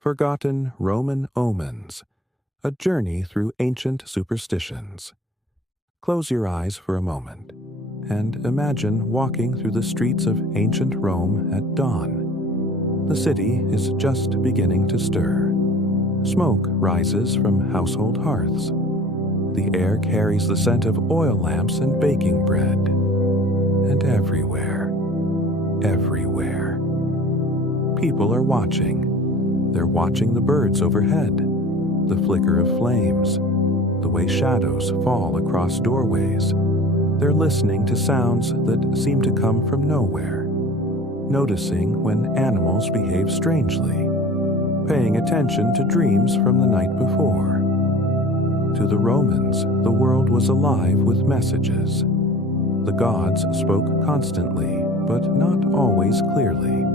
Forgotten Roman Omens, a journey through ancient superstitions. Close your eyes for a moment and imagine walking through the streets of ancient Rome at dawn. The city is just beginning to stir. Smoke rises from household hearths. The air carries the scent of oil lamps and baking bread. And everywhere, people are watching. They're watching the birds overhead, the flicker of flames, the way shadows fall across doorways. They're listening to sounds that seem to come from nowhere, noticing when animals behave strangely, paying attention to dreams from the night before. To the Romans, the world was alive with messages. The gods spoke constantly, but not always clearly.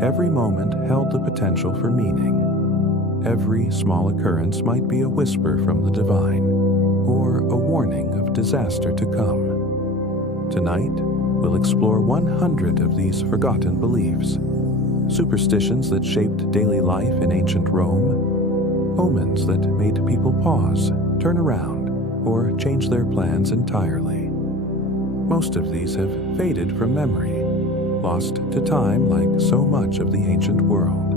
Every moment held the potential for meaning. Every small occurrence might be a whisper from the divine, or a warning of disaster to come. Tonight, we'll explore 100 of these forgotten beliefs, superstitions that shaped daily life in ancient Rome, omens that made people pause, turn around, or change their plans entirely. Most of these have faded from memory, lost to time like so much of the ancient world.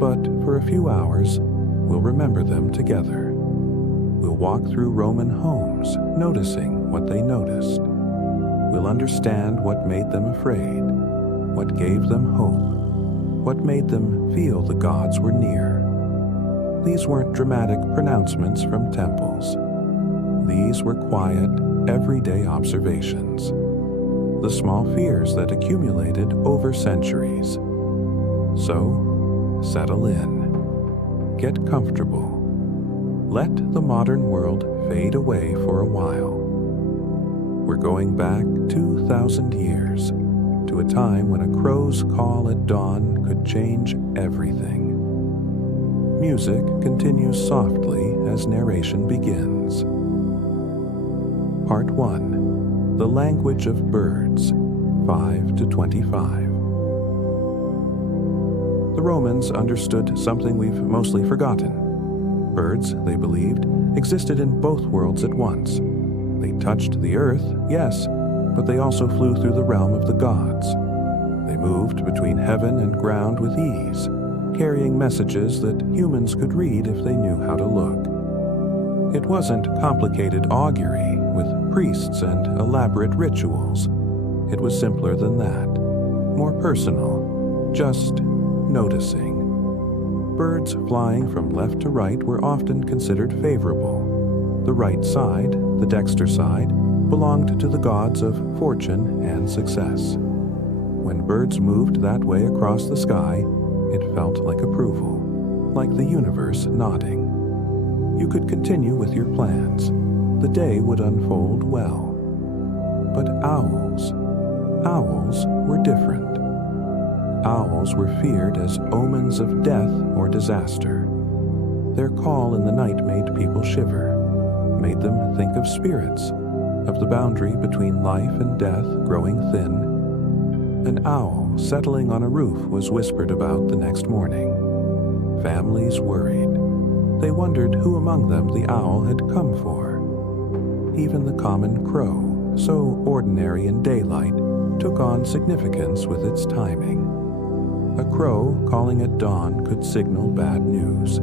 But for a few hours, we'll remember them together. We'll walk through Roman homes, noticing what they noticed. We'll understand what made them afraid, what gave them hope, what made them feel the gods were near. These weren't dramatic pronouncements from temples. These were quiet, everyday observations. The small fears that accumulated over centuries. So, settle in. Get comfortable. Let the modern world fade away for a while. We're going back 2,000 years to a time when a crow's call at dawn could change everything. Music continues softly as narration begins. Part 1. The Language of Birds, 5 to 25. The Romans understood something we've mostly forgotten. Birds, they believed, existed in both worlds at once. They touched the earth, yes, but they also flew through the realm of the gods. They moved between heaven and ground with ease, carrying messages that humans could read if they knew how to look. It wasn't complicated augury with priests and elaborate rituals. It was simpler than that, more personal, just noticing. Birds flying from left to right were often considered favorable. The right side, the dexter side, belonged to the gods of fortune and success. When birds moved that way across the sky, it felt like approval, like the universe nodding. You could continue with your plans. The day would unfold well. But owls were different. Owls were feared as omens of death or disaster. Their call in the night made people shiver, made them think of spirits, of the boundary between life and death growing thin. An owl settling on a roof was whispered about the next morning. Families worried. They wondered who among them the owl had come for. Even the common crow, so ordinary in daylight, took on significance with its timing. A crow calling at dawn could signal bad news.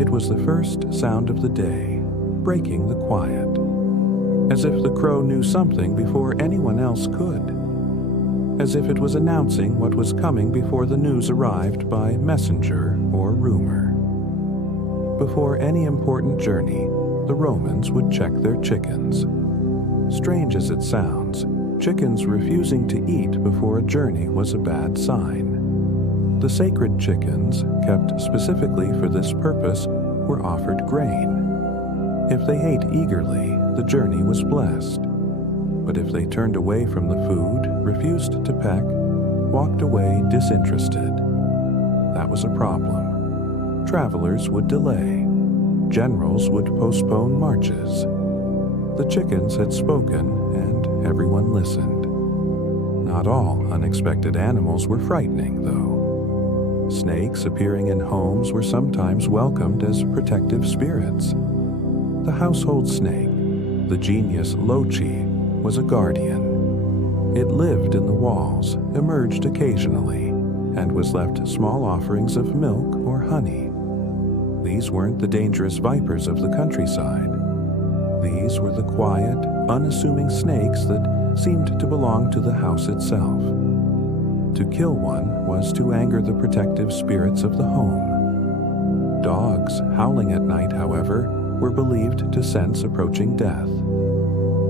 It was the first sound of the day, breaking the quiet, as if the crow knew something before anyone else could, as if it was announcing what was coming before the news arrived by messenger or rumor. Before any important journey, the Romans would check their chickens. Strange as it sounds, chickens refusing to eat before a journey was a bad sign. The sacred chickens, kept specifically for this purpose, were offered grain. If they ate eagerly, the journey was blessed. But if they turned away from the food, refused to peck, walked away disinterested, that was a problem. Travelers would delay. Generals would postpone marches. The chickens had spoken, and everyone listened. Not all unexpected animals were frightening, though. Snakes appearing in homes were sometimes welcomed as protective spirits. The household snake, the genius Lochi, was a guardian. It lived in the walls, emerged occasionally, and was left small offerings of milk or honey. These weren't the dangerous vipers of the countryside. These were the quiet, unassuming snakes that seemed to belong to the house itself. To kill one was to anger the protective spirits of the home. Dogs howling at night, however, were believed to sense approaching death.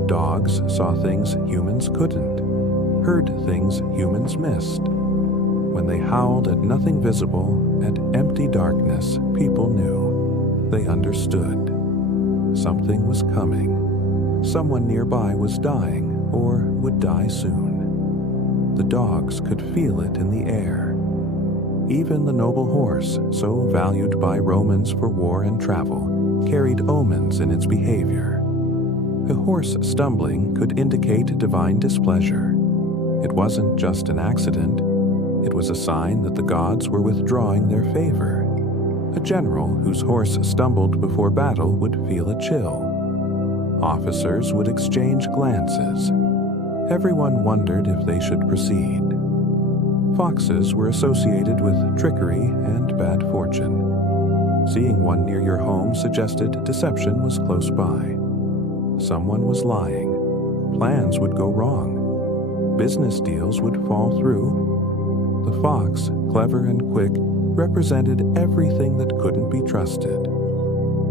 Dogs saw things humans couldn't, heard things humans missed. When they howled at nothing visible, at empty darkness, people knew. They understood. Something was coming. Someone nearby was dying or would die soon. The dogs could feel it in the air. Even the noble horse, so valued by Romans for war and travel, carried omens in its behavior. A horse stumbling could indicate divine displeasure. It wasn't just an accident. It was a sign that the gods were withdrawing their favor. A general whose horse stumbled before battle would feel a chill. Officers would exchange glances. Everyone wondered if they should proceed. Foxes were associated with trickery and bad fortune. Seeing one near your home suggested deception was close by. Someone was lying. Plans would go wrong. Business deals would fall through. The fox, clever and quick, represented everything that couldn't be trusted.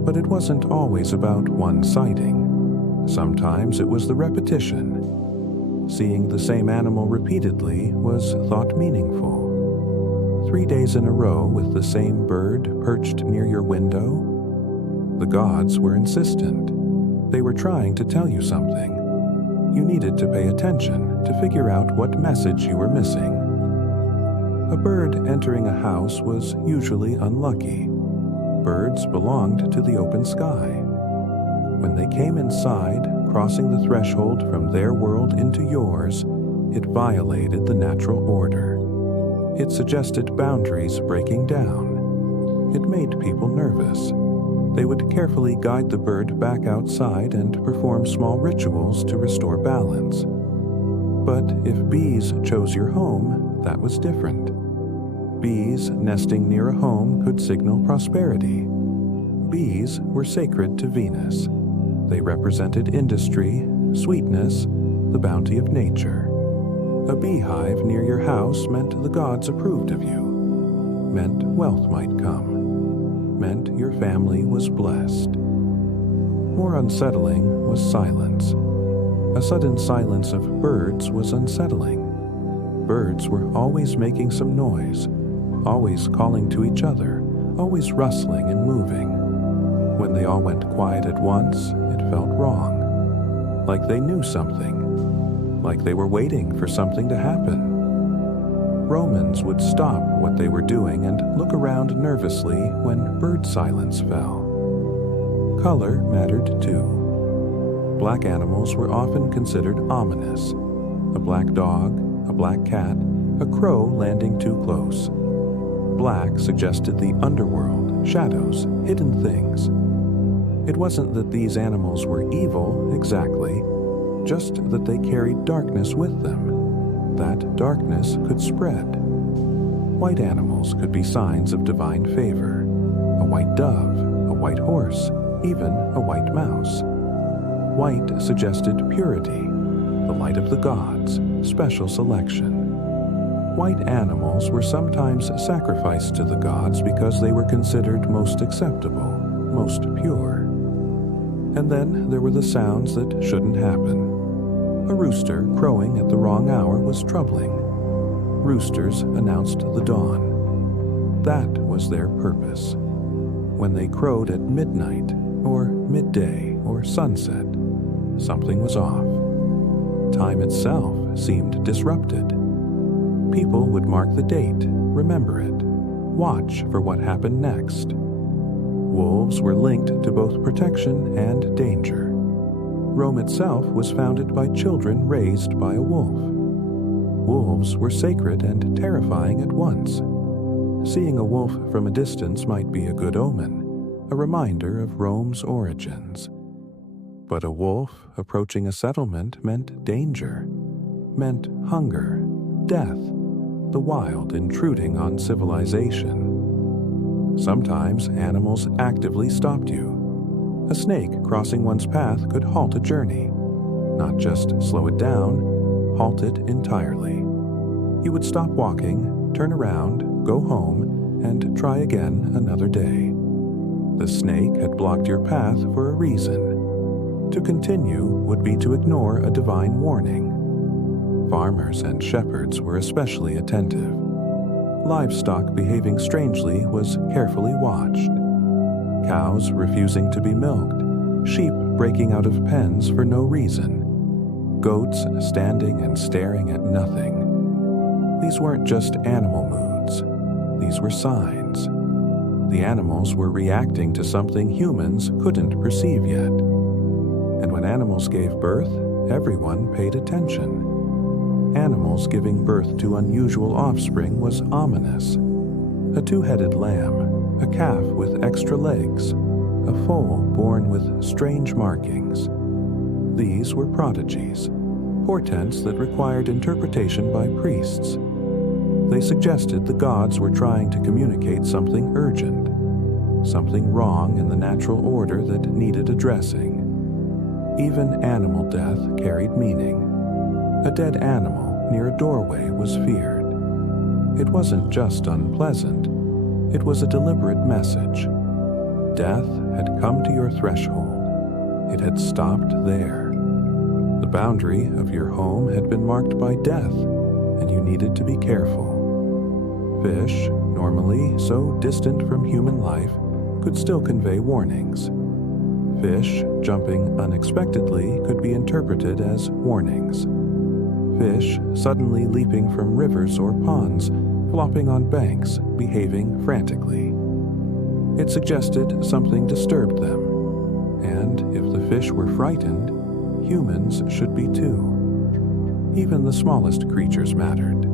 But it wasn't always about one sighting. Sometimes it was the repetition. Seeing the same animal repeatedly was thought meaningful. 3 days in a row with the same bird perched near your window? The gods were insistent. They were trying to tell you something. You needed to pay attention to figure out what message you were missing. A bird entering a house was usually unlucky. Birds belonged to the open sky. When they came inside, crossing the threshold from their world into yours, it violated the natural order. It suggested boundaries breaking down. It made people nervous. They would carefully guide the bird back outside and perform small rituals to restore balance. But if bees chose your home, that was different. Bees nesting near a home could signal prosperity. Bees were sacred to Venus. They represented industry, sweetness, the bounty of nature. A beehive near your house meant the gods approved of you, meant wealth might come, meant your family was blessed. More unsettling was silence. A sudden silence of birds was unsettling. Birds were always making some noise, always calling to each other, always rustling and moving. When they all went quiet at once, it felt wrong. Like they knew something. Like they were waiting for something to happen. Romans would stop what they were doing and look around nervously when bird silence fell. Color mattered too. Black animals were often considered ominous. A black dog, a black cat, a crow landing too close. Black suggested the underworld, shadows, hidden things. It wasn't that these animals were evil, exactly, just that they carried darkness with them. That darkness could spread. White animals could be signs of divine favor. A white dove, a white horse, even a white mouse. White suggested purity, the light of the gods, special selection. White animals were sometimes sacrificed to the gods because they were considered most acceptable, most pure. And then there were the sounds that shouldn't happen. A rooster crowing at the wrong hour was troubling. Roosters announced the dawn. That was their purpose. When they crowed at midnight, or midday, or sunset, something was off. Time itself seemed disrupted. People would mark the date, remember it, watch for what happened next. Wolves were linked to both protection and danger. Rome itself was founded by children raised by a wolf. Wolves were sacred and terrifying at once. seeing a wolf from a distance might be a good omen, a reminder of Rome's origins. But a wolf approaching a settlement meant danger, meant hunger, death, the wild intruding on civilization. Sometimes animals actively stopped you. A snake crossing one's path could halt a journey, not just slow it down, halt it entirely. You would stop walking, turn around, go home, and try again another day. The snake had blocked your path for a reason. To continue would be to ignore a divine warning. Farmers and shepherds were especially attentive. Livestock behaving strangely was carefully watched. Cows refusing to be milked, sheep breaking out of pens for no reason, goats standing and staring at nothing. These weren't just animal moods. These were signs. The animals were reacting to something humans couldn't perceive yet. And when animals gave birth, everyone paid attention. Animals giving birth to unusual offspring was ominous. A two-headed lamb, a calf with extra legs, a foal born with strange markings. These were prodigies, portents that required interpretation by priests. They suggested the gods were trying to communicate something urgent, something wrong in the natural order that needed addressing. Even animal death carried meaning. A dead animal near a doorway was feared. It wasn't just unpleasant, it was a deliberate message. Death had come to your threshold. It had stopped there. The boundary of your home had been marked by death, and you needed to be careful. Fish, normally so distant from human life, could still convey warnings. Fish jumping unexpectedly could be interpreted as warnings. Fish suddenly leaping from rivers or ponds, flopping on banks, behaving frantically. It suggested something disturbed them, and if the fish were frightened, humans should be too. Even the smallest creatures mattered.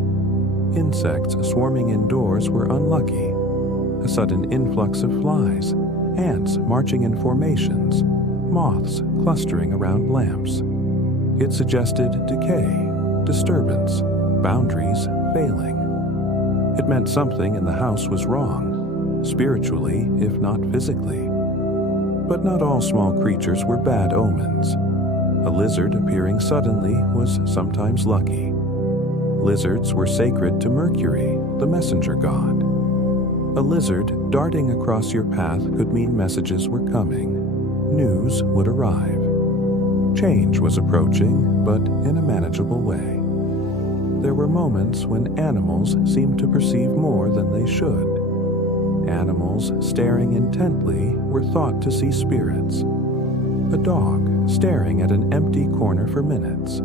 Insects swarming indoors were unlucky. A sudden influx of flies, ants marching in formations, moths clustering around lamps. It suggested decay, disturbance, boundaries failing. It meant something in the house was wrong, spiritually if not physically. But not all small creatures were bad omens. A lizard appearing suddenly was sometimes lucky. Lizards were sacred to Mercury, the messenger god. A lizard darting across your path could mean messages were coming. News would arrive. Change was approaching, but in a manageable way. There were moments when animals seemed to perceive more than they should. Animals staring intently were thought to see spirits. A dog staring at an empty corner for minutes.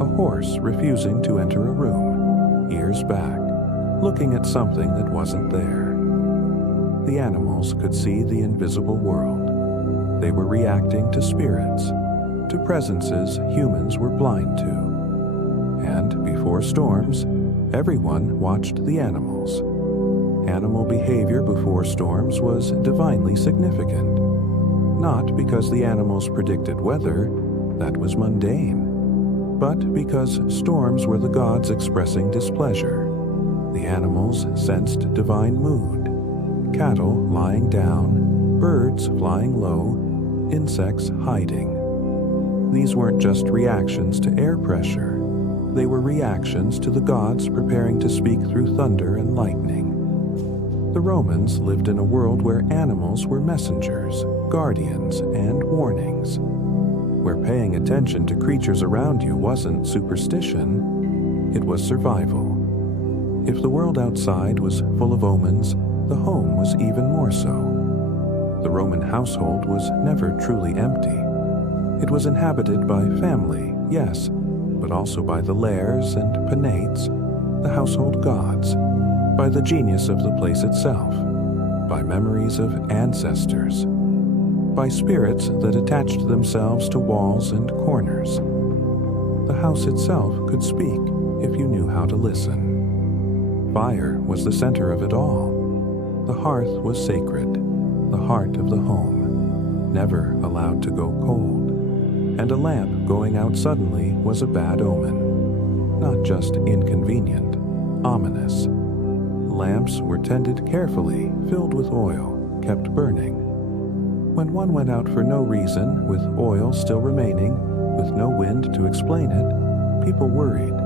A horse refusing to enter a room, ears back, looking at something that wasn't there. The animals could see the invisible world. They were reacting to spirits, to presences humans were blind to. And before storms, everyone watched the animals. Animal behavior before storms was divinely significant. Not because the animals predicted weather, that was mundane, but because storms were the gods expressing displeasure. The animals sensed divine mood. Cattle lying down, birds flying low, insects hiding. These weren't just reactions to air pressure. They were reactions to the gods preparing to speak through thunder and lightning. The Romans lived in a world where animals were messengers, guardians, and warnings. Where paying attention to creatures around you wasn't superstition, it was survival. If the world outside was full of omens, the home was even more so. The Roman household was never truly empty. It was inhabited by family, yes, but also by the lairs and penates, the household gods, by the genius of the place itself, by memories of ancestors, by spirits that attached themselves to walls and corners. The house itself could speak if you knew how to listen. Fire was the center of it all. The hearth was sacred, the heart of the home, never allowed to go cold. And a lamp going out suddenly was a bad omen. Not just inconvenient, ominous. Lamps were tended carefully, filled with oil, kept burning. When one went out for no reason, with oil still remaining, with no wind to explain it, people worried.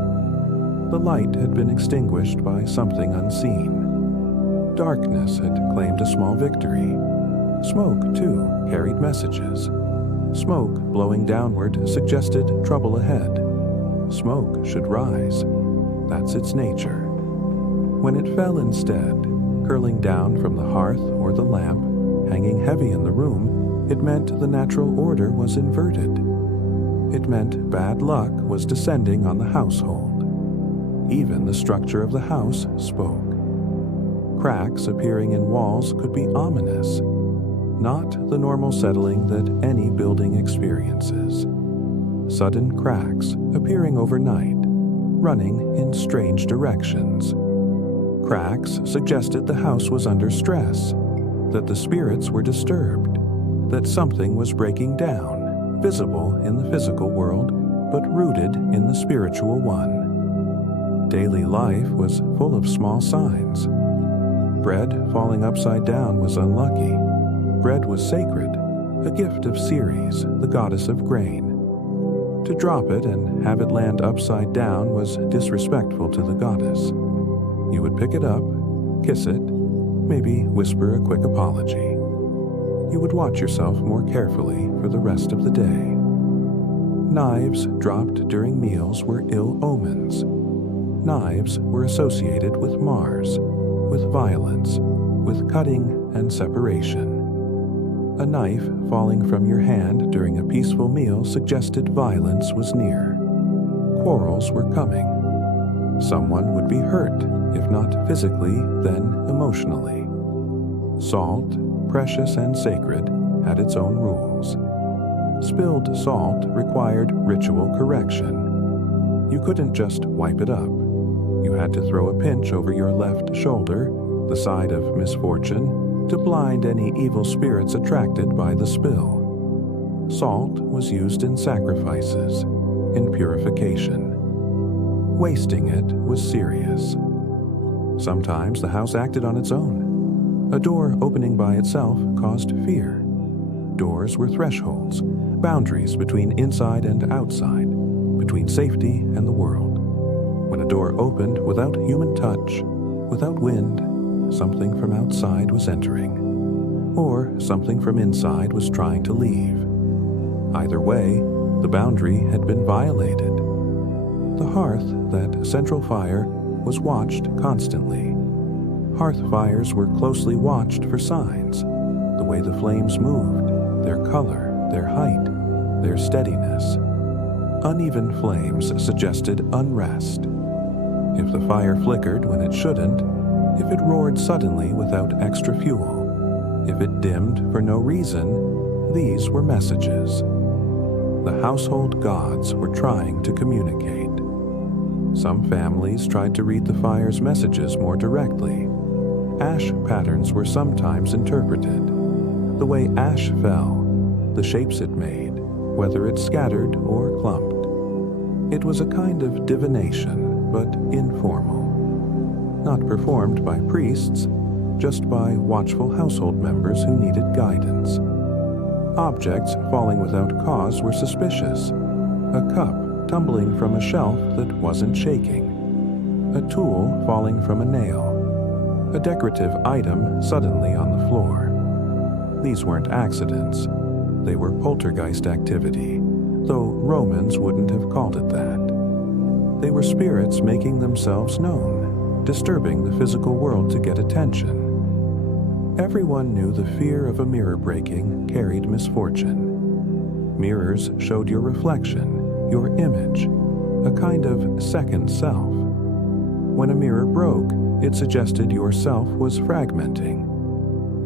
The light had been extinguished by something unseen. Darkness had claimed a small victory. Smoke, too, carried messages. Smoke blowing downward suggested trouble ahead. Smoke should rise. That's its nature. When it fell instead, curling down from the hearth or the lamp, hanging heavy in the room, it meant the natural order was inverted. It meant bad luck was descending on the household. Even the structure of the house spoke. Cracks appearing in walls could be ominous, not the normal settling that any building experiences. Sudden cracks appearing overnight, running in strange directions. Cracks suggested the house was under stress, that the spirits were disturbed, that something was breaking down, visible in the physical world, but rooted in the spiritual one. Daily life was full of small signs. Bread falling upside down was unlucky. Bread was sacred, a gift of Ceres, the goddess of grain. To drop it and have it land upside down was disrespectful to the goddess. You would pick it up, kiss it, maybe whisper a quick apology. You would watch yourself more carefully for the rest of the day. Knives dropped during meals were ill omens. Knives were associated with Mars, with violence, with cutting and separation. A knife falling from your hand during a peaceful meal suggested violence was near. Quarrels were coming. Someone would be hurt, if not physically, then emotionally. Salt, precious and sacred, had its own rules. Spilled salt required ritual correction. You couldn't just wipe it up. You had to throw a pinch over your left shoulder, the side of misfortune, to blind any evil spirits attracted by the spill. Salt was used in sacrifices, in purification. Wasting it was serious. Sometimes the house acted on its own. A door opening by itself caused fear. Doors were thresholds, boundaries between inside and outside, between safety and the world. When a door opened without human touch, without wind, something from outside was entering, or something from inside was trying to leave. Either way, the boundary had been violated. The hearth, that central fire, was watched constantly. Hearth fires were closely watched for signs, the way the flames moved, their color, their height, their steadiness. Uneven flames suggested unrest. If the fire flickered when it shouldn't, if it roared suddenly without extra fuel, if it dimmed for no reason, these were messages. The household gods were trying to communicate. Some families tried to read the fire's messages more directly. Ash patterns were sometimes interpreted. The way ash fell, the shapes it made, whether it scattered or clumped. It was a kind of divination, but informal. Not performed by priests, just by watchful household members who needed guidance. Objects falling without cause were suspicious. A cup tumbling from a shelf that wasn't shaking. A tool falling from a nail. A decorative item suddenly on the floor. These weren't accidents. They were poltergeist activity, though Romans wouldn't have called it that. They were spirits making themselves known, disturbing the physical world to get attention. Everyone knew the fear of a mirror breaking carried misfortune. Mirrors showed your reflection, your image, a kind of second self. When a mirror broke, it suggested your self was fragmenting.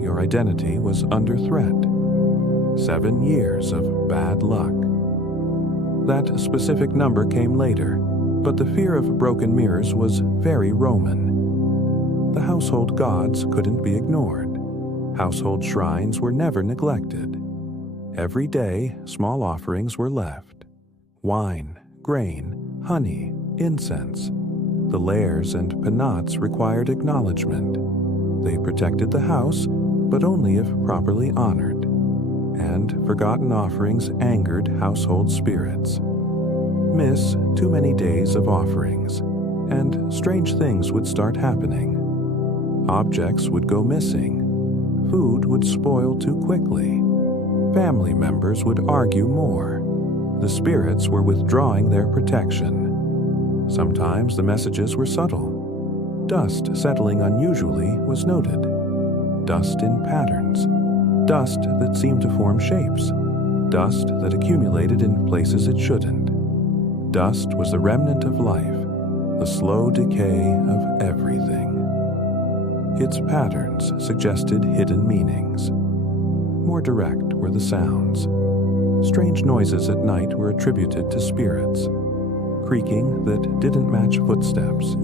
Your identity was under threat. 7 years of bad luck. That specific number came later, but the fear of broken mirrors was very Roman. The household gods couldn't be ignored. Household shrines were never neglected. Every day, small offerings were left. Wine, grain, honey, incense. The lairs and penates required acknowledgement. They protected the house, but only if properly honored. And forgotten offerings angered household spirits. Miss too many days of offerings, and strange things would start happening. Objects would go missing. Food would spoil too quickly. Family members would argue more. The spirits were withdrawing their protection. Sometimes the messages were subtle. Dust settling unusually was noted. Dust in patterns. Dust that seemed to form shapes. Dust that accumulated in places it shouldn't. Dust was the remnant of life, the slow decay of everything. Its patterns suggested hidden meanings. More direct were the sounds. Strange noises at night were attributed to spirits. Creaking that didn't match footsteps.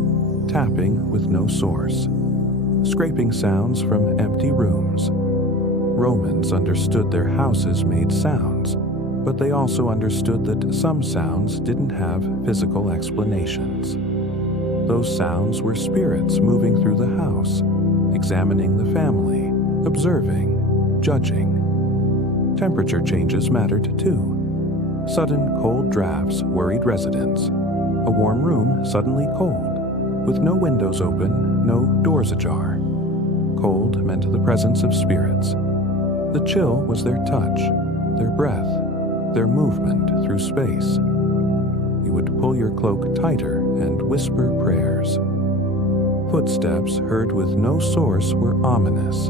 Tapping with no source. Scraping sounds from empty rooms. Romans understood their houses made sounds, but they also understood that some sounds didn't have physical explanations. Those sounds were spirits moving through the house, examining the family, observing, judging. Temperature changes mattered too. Sudden cold drafts worried residents. A warm room suddenly cold, with no windows open, no doors ajar. Cold meant the presence of spirits. The chill was their touch, their breath, their movement through space. You would pull your cloak tighter and whisper prayers. Footsteps heard with no source were ominous.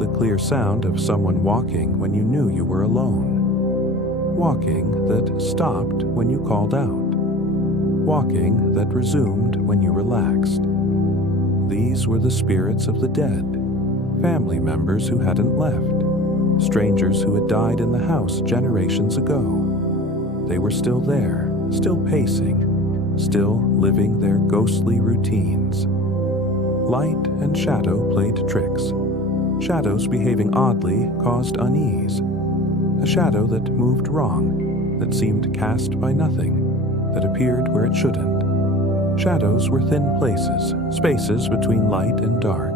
The clear sound of someone walking when you knew you were alone. Walking that stopped when you called out. Walking that resumed when you relaxed. These were the spirits of the dead, family members who hadn't left. Strangers who had died in the house generations ago. They were still there, still pacing, still living their ghostly routines. Light and shadow played tricks. Shadows behaving oddly caused unease. A shadow that moved wrong, that seemed cast by nothing, that appeared where it shouldn't. Shadows were thin places, spaces between light and dark.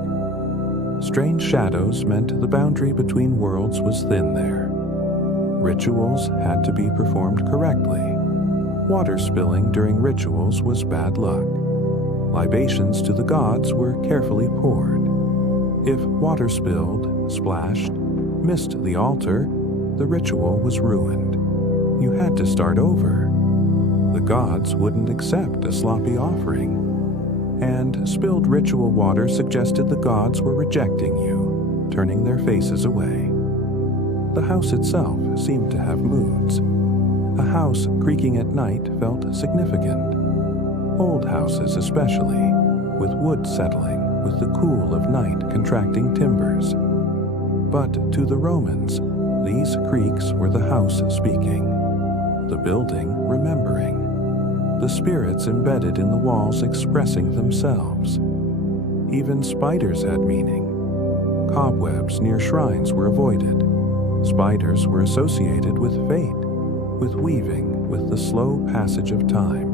Strange shadows meant the boundary between worlds was thin there. Rituals had to be performed correctly. Water spilling during rituals was bad luck. Libations to the gods were carefully poured. If water spilled, splashed, missed the altar, the ritual was ruined. You had to start over. The gods wouldn't accept a sloppy offering. And spilled ritual water suggested the gods were rejecting you, turning their faces away. The house itself seemed to have moods. A house creaking at night felt significant. Old houses especially, with wood settling, with the cool of night contracting timbers. But to the Romans, these creaks were the house speaking, the building remembering. The spirits embedded in the walls expressing themselves. Even spiders had meaning. Cobwebs near shrines were avoided. Spiders were associated with fate, with weaving, with the slow passage of time.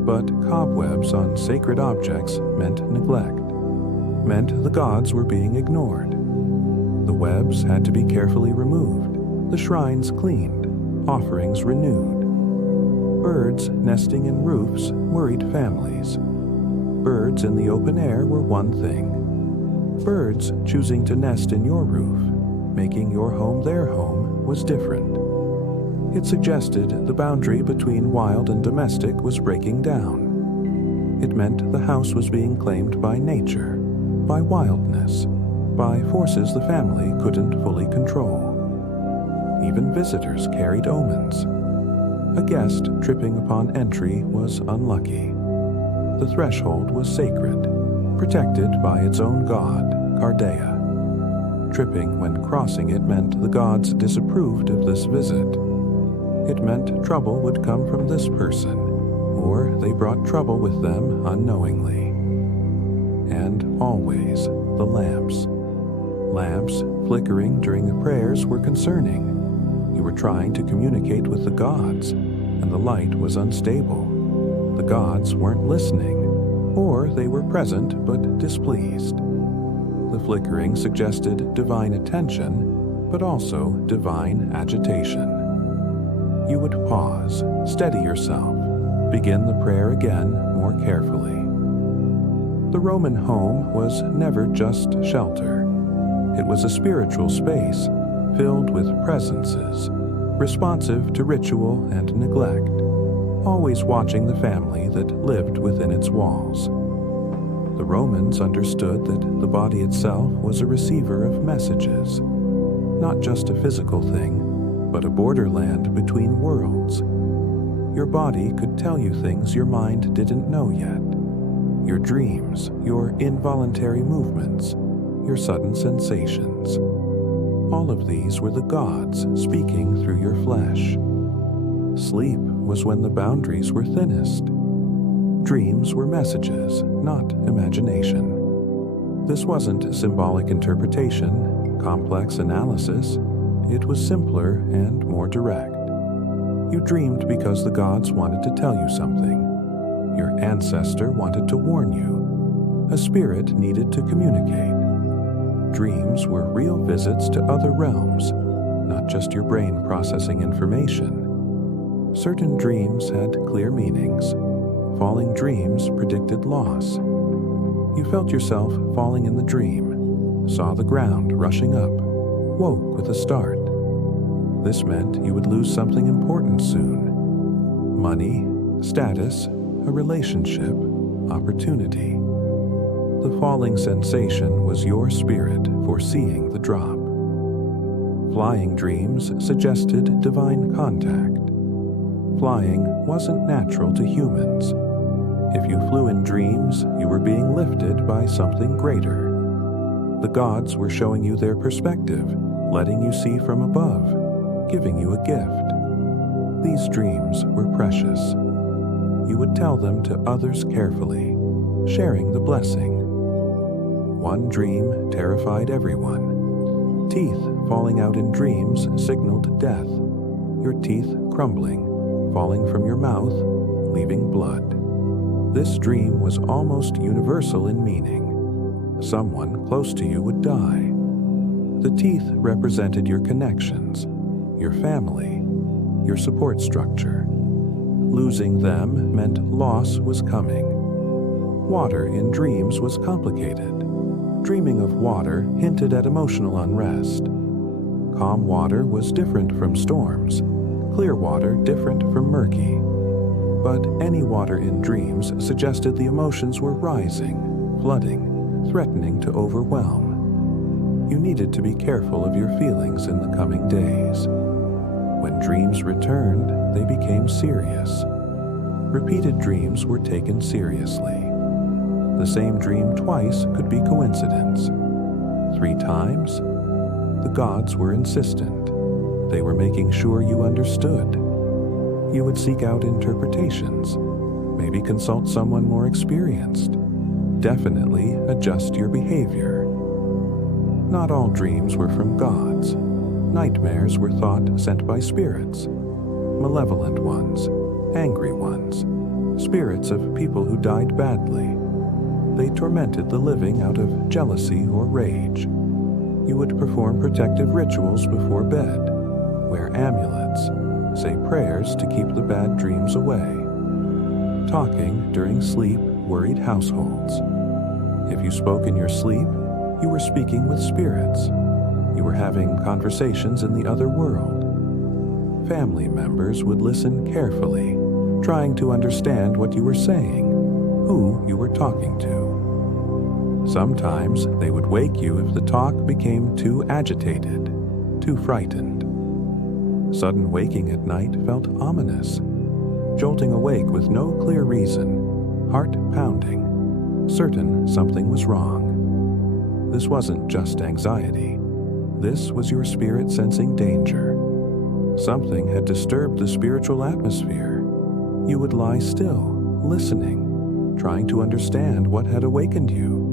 But cobwebs on sacred objects meant neglect, meant the gods were being ignored. The webs had to be carefully removed, the shrines cleaned, offerings renewed. Birds nesting in roofs worried families. Birds in the open air were one thing. Birds choosing to nest in your roof, making your home their home, was different. It suggested the boundary between wild and domestic was breaking down. It meant the house was being claimed by nature, by wildness, by forces the family couldn't fully control. Even visitors carried omens. A guest tripping upon entry was unlucky. The threshold was sacred, protected by its own god, Cardea. Tripping when crossing it meant the gods disapproved of this visit. It meant trouble would come from this person, or they brought trouble with them unknowingly. And always the lamps. Lamps flickering during the prayers were concerning. You were trying to communicate with the gods, and the light was unstable. The gods weren't listening, or they were present but displeased. The flickering suggested divine attention, but also divine agitation. You would pause, steady yourself, begin the prayer again more carefully. The Roman home was never just shelter. It was a spiritual space filled with presences, responsive to ritual and neglect, always watching the family that lived within its walls. The Romans understood that the body itself was a receiver of messages, not just a physical thing, but a borderland between worlds. Your body could tell you things your mind didn't know yet. Your dreams, your involuntary movements, your sudden sensations. All of these were the gods speaking through your flesh. Sleep was when the boundaries were thinnest. Dreams were messages, not imagination. This wasn't symbolic interpretation, complex analysis. It was simpler and more direct. You dreamed because the gods wanted to tell you something. Your ancestor wanted to warn you. A spirit needed to communicate. Dreams were real visits to other realms, not just your brain processing information. Certain dreams had clear meanings. Falling dreams predicted loss. You felt yourself falling in the dream, saw the ground rushing up, woke with a start. This meant you would lose something important soon. Money, status, a relationship, opportunity. The falling sensation was your spirit foreseeing the drop. Flying dreams suggested divine contact. Flying wasn't natural to humans. If you flew in dreams, you were being lifted by something greater. The gods were showing you their perspective, letting you see from above, giving you a gift. These dreams were precious. You would tell them to others carefully, sharing the blessing. One dream terrified everyone. Teeth falling out in dreams signaled death, your teeth crumbling, falling from your mouth, leaving blood. This dream was almost universal in meaning. Someone close to you would die. The teeth represented your connections, your family, your support structure. Losing them meant loss was coming. Water in dreams was complicated. Dreaming of water hinted at emotional unrest. Calm water was different from storms, clear water different from murky. But any water in dreams suggested the emotions were rising, flooding, threatening to overwhelm. You needed to be careful of your feelings in the coming days. When dreams returned, they became serious. Repeated dreams were taken seriously. The same dream twice could be coincidence. 3 times? The gods were insistent. They were making sure you understood. You would seek out interpretations, maybe consult someone more experienced. Definitely adjust your behavior. Not all dreams were from gods. Nightmares were thought sent by spirits. Malevolent ones, angry ones, spirits of people who died badly. They tormented the living out of jealousy or rage. You would perform protective rituals before bed, wear amulets, say prayers to keep the bad dreams away. Talking during sleep worried households. If you spoke in your sleep, you were speaking with spirits. You were having conversations in the other world. Family members would listen carefully, trying to understand what you were saying, who you were talking to. Sometimes they would wake you if the talk became too agitated, too frightened. Sudden waking at night felt ominous. Jolting awake with no clear reason, heart pounding, certain something was wrong. This wasn't just anxiety. This was your spirit sensing danger. Something had disturbed the spiritual atmosphere. You would lie still, listening, trying to understand what had awakened you.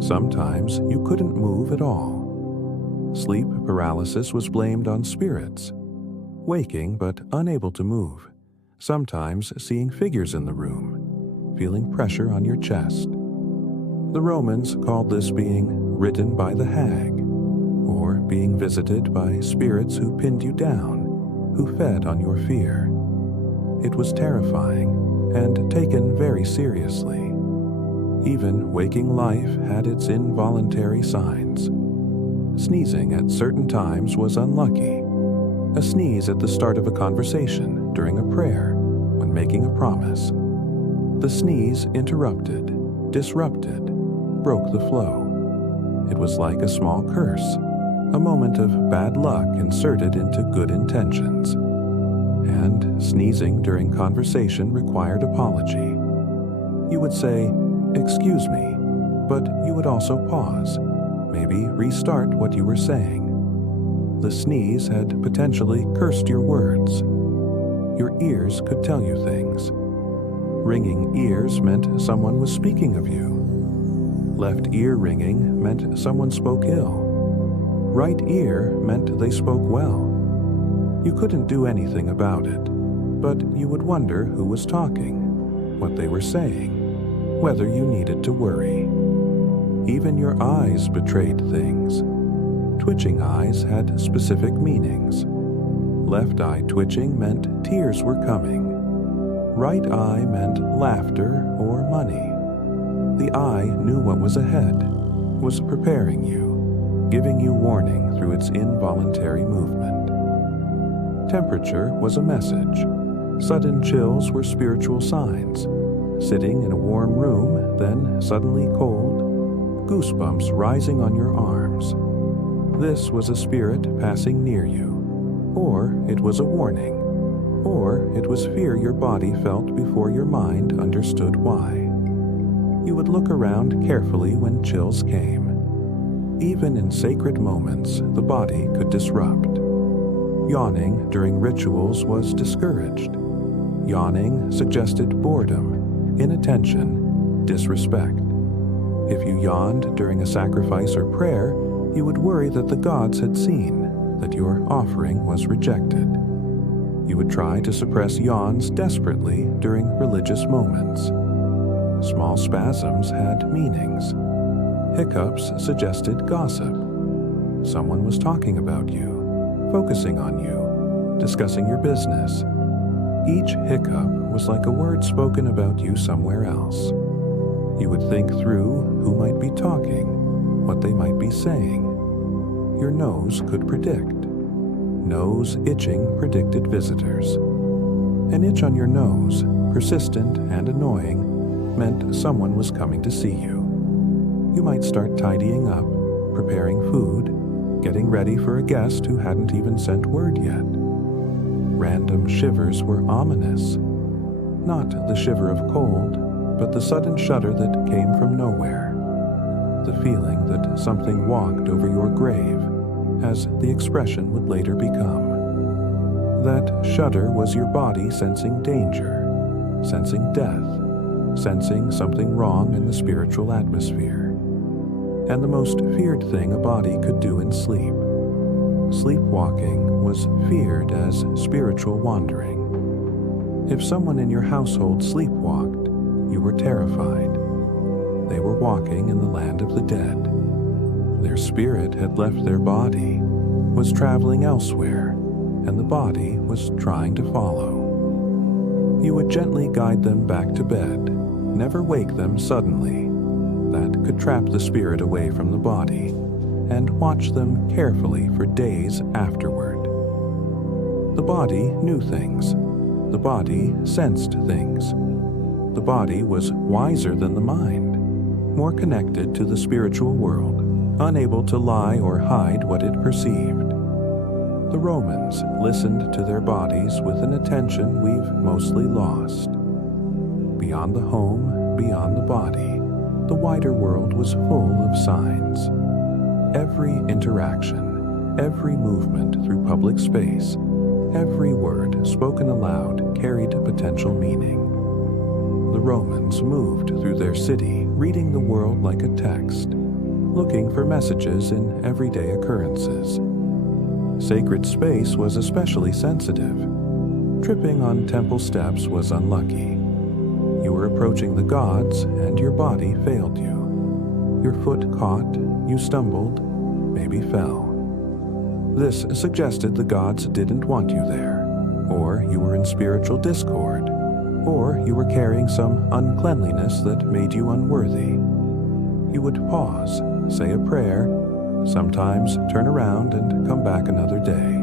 Sometimes you couldn't move at all. Sleep paralysis was blamed on spirits. Waking but unable to move, sometimes seeing figures in the room, feeling pressure on your chest. The Romans called this being ridden by the hag, or being visited by spirits who pinned you down, who fed on your fear. It was terrifying and taken very seriously. Even waking life had its involuntary signs. Sneezing at certain times was unlucky. A sneeze at the start of a conversation, during a prayer, when making a promise. The sneeze interrupted, disrupted, broke the flow. It was like a small curse, a moment of bad luck inserted into good intentions. And sneezing during conversation required apology. You would say, "Excuse me," but you would also pause, maybe restart what you were saying. The sneeze had potentially cursed your words. Your ears could tell you things. Ringing ears meant someone was speaking of you. Left ear ringing meant someone spoke ill. Right ear meant they spoke well. You couldn't do anything about it, but you would wonder who was talking, what they were saying, whether you needed to worry. Even your eyes betrayed things. Twitching eyes had specific meanings. Left eye twitching meant tears were coming. Right eye meant laughter or money. The eye knew what was ahead, was preparing you, giving you warning through its involuntary movement. Temperature was a message. Sudden chills were spiritual signs. Sitting in a warm room, then suddenly cold, goosebumps rising on your arms. This was a spirit passing near you, or it was a warning, or it was fear your body felt before your mind understood why. You would look around carefully when chills came. Even in sacred moments, the body could disrupt. Yawning during rituals was discouraged. Yawning suggested boredom, inattention, disrespect. If you yawned during a sacrifice or prayer, you would worry that the gods had seen, that your offering was rejected. You would try to suppress yawns desperately during religious moments. Small spasms had meanings. Hiccups suggested gossip. Someone was talking about you, focusing on you, discussing your business. Each hiccup was like a word spoken about you somewhere else. You would think through who might be talking, what they might be saying. Your nose could predict. Nose itching predicted visitors. An itch on your nose, persistent and annoying, meant someone was coming to see you. You might start tidying up, preparing food, getting ready for a guest who hadn't even sent word yet. Random shivers were ominous. Not the shiver of cold, but the sudden shudder that came from nowhere. The feeling that something walked over your grave, as the expression would later become. That shudder was your body sensing danger, sensing death, sensing something wrong in the spiritual atmosphere. And the most feared thing a body could do in sleep. Sleepwalking was feared as spiritual wandering. If someone in your household sleepwalked, you were terrified. They were walking in the land of the dead. Their spirit had left their body, was traveling elsewhere, and the body was trying to follow. You would gently guide them back to bed, never wake them suddenly. That could trap the spirit away from the body, and watch them carefully for days afterward. The body knew things. The body sensed things. The body was wiser than the mind, more connected to the spiritual world, unable to lie or hide what it perceived. The Romans listened to their bodies with an attention we've mostly lost. Beyond the home, beyond the body, the wider world was full of signs. Every interaction, every movement through public space, every word spoken aloud carried potential meaning. The Romans moved through their city, reading the world like a text, looking for messages in everyday occurrences. Sacred space was especially sensitive. Tripping on temple steps was unlucky. You were approaching the gods, and your body failed you. Your foot caught, you stumbled, maybe fell. This suggested the gods didn't want you there, or you were in spiritual discord, or you were carrying some uncleanliness that made you unworthy. You would pause, say a prayer, sometimes turn around and come back another day.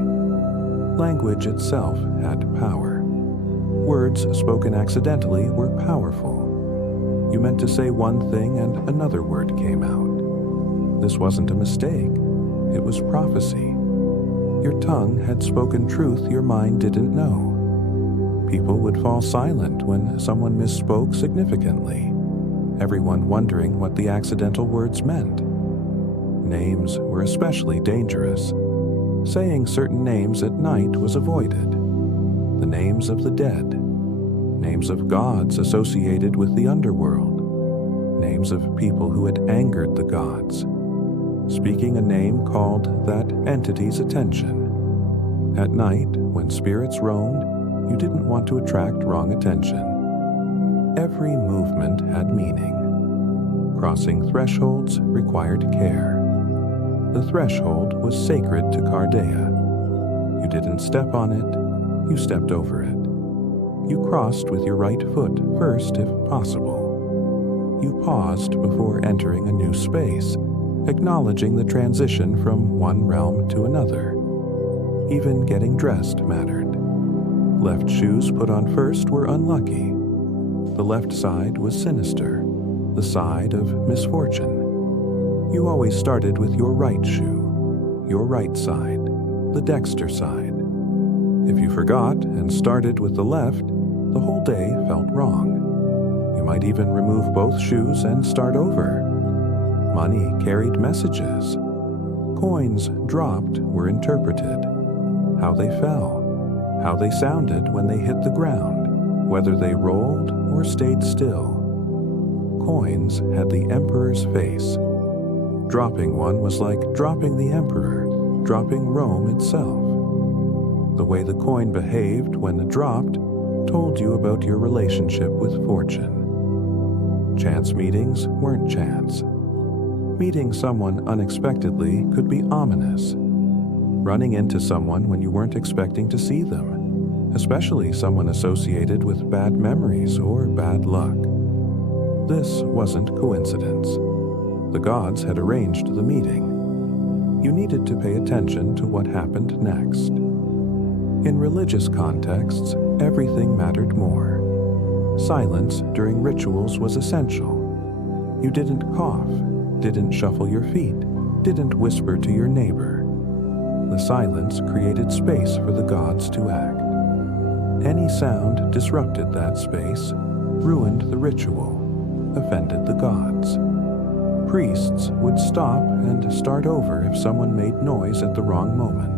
Language itself had power. Words spoken accidentally were powerful. You meant to say one thing and another word came out. This wasn't a mistake, it was prophecy. Your tongue had spoken truth your mind didn't know. People would fall silent when someone misspoke significantly, everyone wondering what the accidental words meant. Names were especially dangerous. Saying certain names at night was avoided. The names of the dead, names of gods associated with the underworld, names of people who had angered the gods. Speaking a name called that entity's attention. At night, when spirits roamed, you didn't want to attract wrong attention. Every movement had meaning. Crossing thresholds required care. The threshold was sacred to Cardea. You didn't step on it, you stepped over it. You crossed with your right foot first if possible. You paused before entering a new space, acknowledging the transition from one realm to another. Even getting dressed mattered. Left shoes put on first were unlucky. The left side was sinister, the side of misfortune. You always started with your right shoe, your right side, the Dexter side. If you forgot and started with the left, the whole day felt wrong. You might even remove both shoes and start over. Money carried messages. Coins dropped were interpreted. How they fell, how they sounded when they hit the ground, whether they rolled or stayed still. Coins had the emperor's face. Dropping one was like dropping the emperor, dropping Rome itself. The way the coin behaved when dropped told you about your relationship with fortune. Chance meetings weren't chance. Meeting someone unexpectedly could be ominous. Running into someone when you weren't expecting to see them, especially someone associated with bad memories or bad luck. This wasn't coincidence. The gods had arranged the meeting. You needed to pay attention to what happened next. In religious contexts, everything mattered more. Silence during rituals was essential. You didn't cough, didn't shuffle your feet, didn't whisper to your neighbor. The silence created space for the gods to act. Any sound disrupted that space, ruined the ritual, offended the gods. Priests would stop and start over if someone made noise at the wrong moment.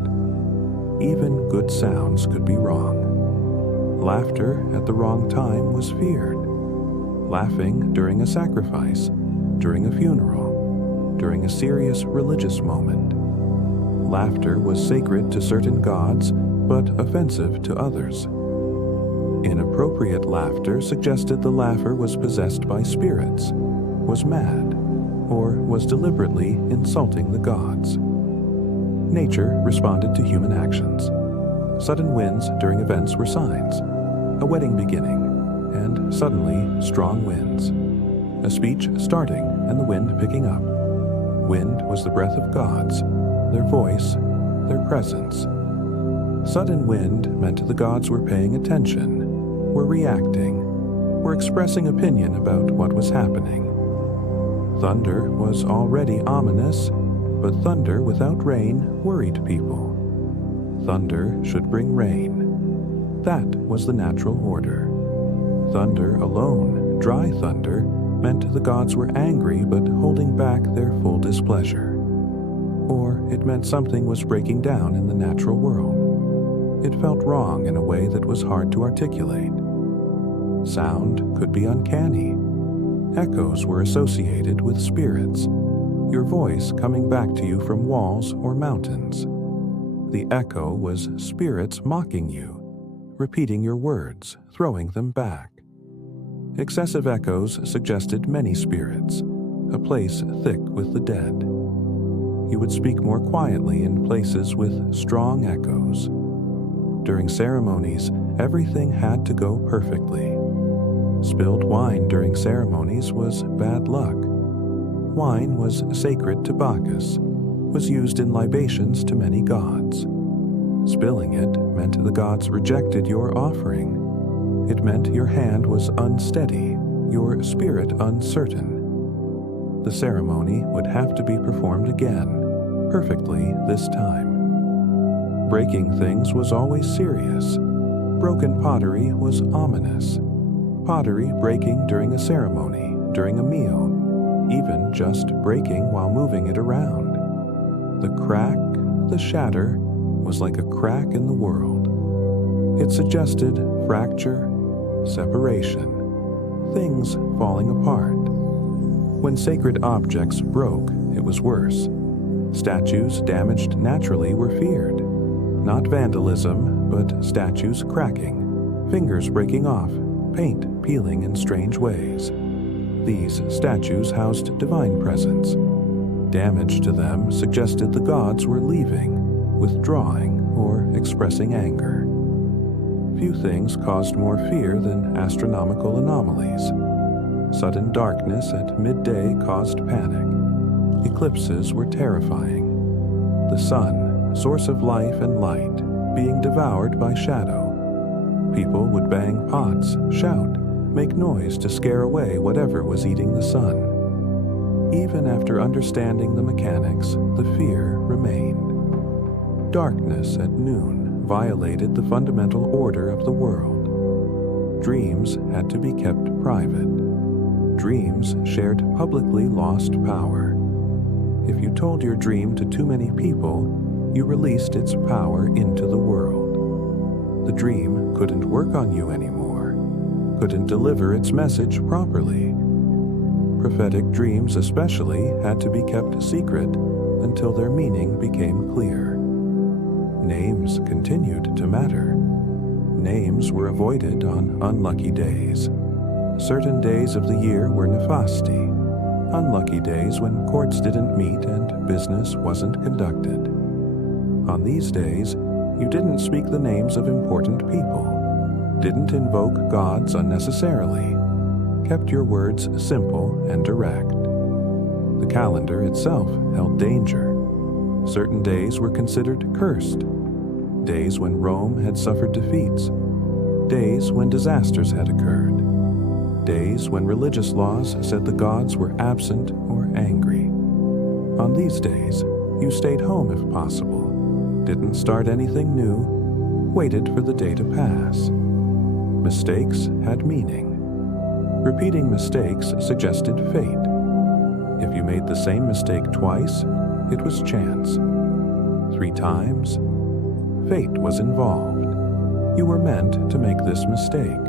Even good sounds could be wrong. Laughter at the wrong time was feared. Laughing during a sacrifice, during a funeral, during a serious religious moment. Laughter was sacred to certain gods, but offensive to others. Inappropriate laughter suggested the laugher was possessed by spirits, was mad, or was deliberately insulting the gods. Nature responded to human actions. Sudden winds during events were signs, a wedding beginning, and suddenly strong winds. A speech starting and the wind picking up. Wind was the breath of gods, their voice, their presence. Sudden wind meant the gods were paying attention, were reacting, were expressing opinion about what was happening. Thunder was already ominous, but thunder without rain worried people. Thunder should bring rain. That was the natural order. Thunder alone, dry thunder, meant the gods were angry but holding back their full displeasure. Or it meant something was breaking down in the natural world. It felt wrong in a way that was hard to articulate. Sound could be uncanny. Echoes were associated with spirits. your voice coming back to you from walls or mountains. The echo was spirits mocking you, repeating your words, throwing them back. Excessive echoes suggested many spirits, a place thick with the dead. You would speak more quietly in places with strong echoes. During ceremonies, everything had to go perfectly. Spilled wine during ceremonies was bad luck. Wine was sacred to Bacchus, was used in libations to many gods. Spilling it meant the gods rejected your offering. It meant your hand was unsteady, your spirit uncertain. The ceremony would have to be performed again, perfectly this time. Breaking things was always serious. Broken pottery was ominous. Pottery breaking during a ceremony, during a meal, even just breaking while moving it around. The crack, the shatter, was like a crack in the world. It suggested fracture, separation, things falling apart. When sacred objects broke, it was worse. Statues damaged naturally were feared. Not vandalism, but statues cracking, fingers breaking off, paint peeling in strange ways. These statues housed divine presence. Damage to them suggested the gods were leaving, withdrawing, or expressing anger. Few things caused more fear than astronomical anomalies. Sudden darkness at midday caused panic. Eclipses were terrifying. The sun, source of life and light, being devoured by shadow. People would bang pots, shout, make noise to scare away whatever was eating the sun. Even after understanding the mechanics, the fear remained. Darkness at noon violated the fundamental order of the world. Dreams had to be kept private. Dreams shared publicly lost power. If you told your dream to too many people, you released its power into the world. The dream couldn't work on you anymore, couldn't deliver its message properly. Prophetic dreams especially had to be kept secret until their meaning became clear. Names continued to matter. Names were avoided on unlucky days. Certain days of the year were nefasti, unlucky days when courts didn't meet and business wasn't conducted. On these days, you didn't speak the names of important people, didn't invoke gods unnecessarily, kept your words simple and direct. The calendar itself held danger. Certain days were considered cursed, days when Rome had suffered defeats, days when disasters had occurred, days when religious laws said the gods were absent or angry. On these days, you stayed home if possible, didn't start anything new, waited for the day to pass. Mistakes had meaning. Repeating mistakes suggested fate. If you made the same mistake twice, it was chance. 3 times, fate was involved. You were meant to make this mistake.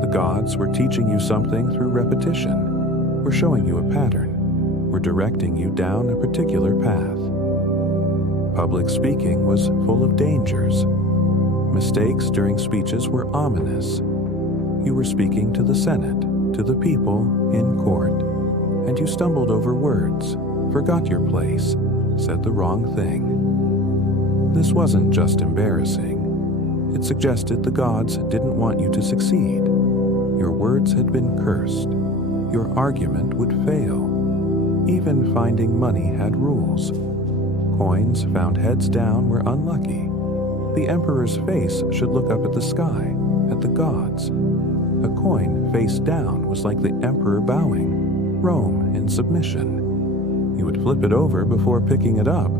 The gods were teaching you something through repetition, were showing you a pattern, were directing you down a particular path. Public speaking was full of dangers. Mistakes during speeches were ominous. You were speaking to the Senate, to the people, in court, and you stumbled over words, forgot your place, said the wrong thing. This wasn't just embarrassing. It suggested the gods didn't want you to succeed. Your words had been cursed. Your argument would fail. Even finding money had rules. Coins found heads down were unlucky. The emperor's face should look up at the sky, at the gods. A coin face down was like the emperor bowing, Rome in submission. You would flip it over before picking it up,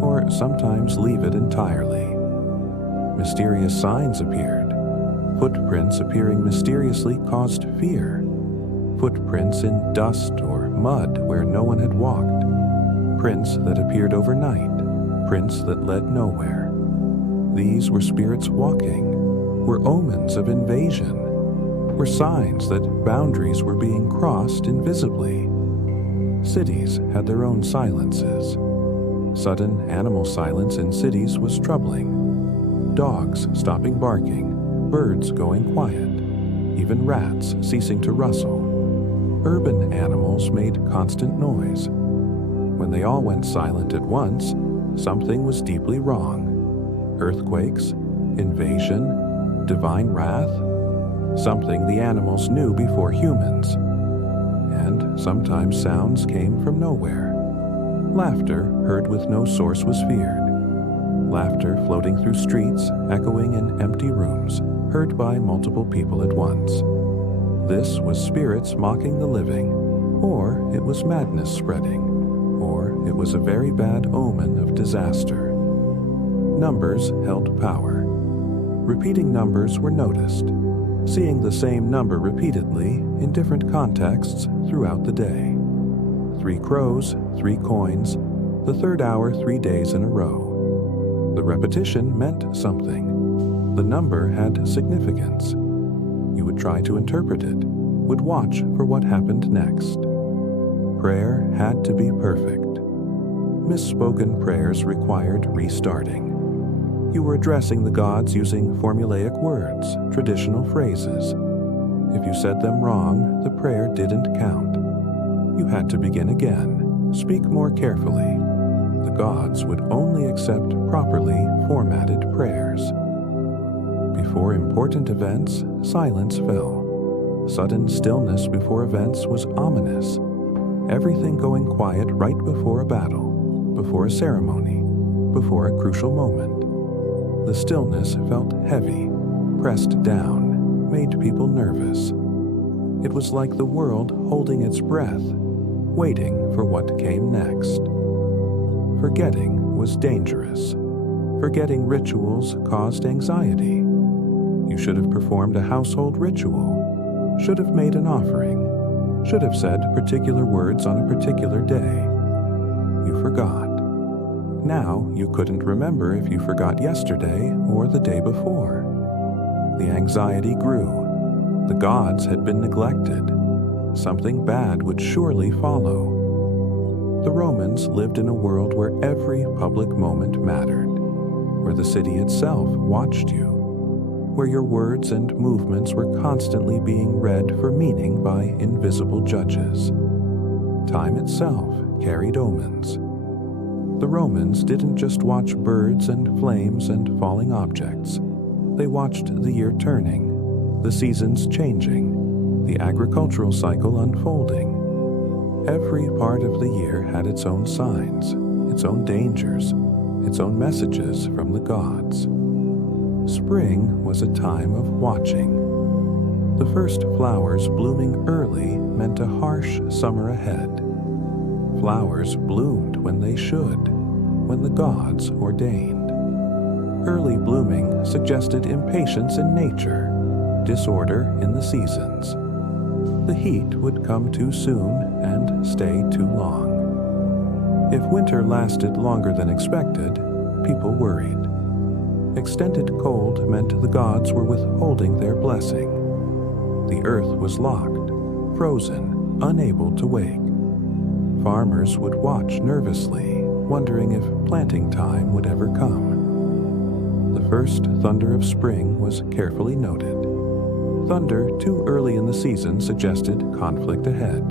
or sometimes leave it entirely. Mysterious signs appeared. Footprints appearing mysteriously caused fear. Footprints in dust or mud where no one had walked. Prints that appeared overnight. Prints that led nowhere. These were spirits walking, were omens of invasion, were signs that boundaries were being crossed invisibly. Cities had their own silences. Sudden animal silence in cities was troubling. Dogs stopping barking, birds going quiet, even rats ceasing to rustle. Urban animals made constant noise. When they all went silent at once, something was deeply wrong. Earthquakes, invasion, divine wrath, something the animals knew before humans. And sometimes sounds came from nowhere. Laughter heard with no source was feared. Laughter floating through streets, echoing in empty rooms, heard by multiple people at once. This was spirits mocking the living, or it was madness spreading, or it was a very bad omen of disaster. Numbers held power. Repeating numbers were noticed, seeing the same number repeatedly in different contexts throughout the day. 3 crows, 3 coins, the third hour 3 days in a row. The repetition meant something. The number had significance. You would try to interpret it, would watch for what happened next. Prayer had to be perfect. Misspoken prayers required restarting. You were addressing the gods using formulaic words, traditional phrases. If you said them wrong, the prayer didn't count. You had to begin again, speak more carefully. The gods would only accept properly formatted prayers. Before important events, silence fell. Sudden stillness before events was ominous. Everything going quiet right before a battle, before a ceremony, before a crucial moment. The stillness felt heavy, pressed down, made people nervous. It was like the world holding its breath, waiting for what came next. Forgetting was dangerous. Forgetting rituals caused anxiety. You should have performed a household ritual, should have made an offering, should have said particular words on a particular day. You forgot. Now you couldn't remember if you forgot yesterday or the day before. The anxiety grew. The gods had been neglected. Something bad would surely follow. The Romans lived in a world where every public moment mattered, where the city itself watched you, where your words and movements were constantly being read for meaning by invisible judges. Time itself carried omens. The Romans didn't just watch birds and flames and falling objects. They watched the year turning, the seasons changing, the agricultural cycle unfolding. Every part of the year had its own signs, its own dangers, its own messages from the gods. Spring was a time of watching. The first flowers blooming early meant a harsh summer ahead. Flowers bloomed when they should, when the gods ordained. Early blooming suggested impatience in nature, disorder in the seasons. The heat would come too soon and stay too long. If winter lasted longer than expected, people worried. Extended cold meant the gods were withholding their blessing. The earth was locked, frozen, unable to wake. Farmers would watch nervously, wondering if planting time would ever come. The first thunder of spring was carefully noted. Thunder too early in the season suggested conflict ahead.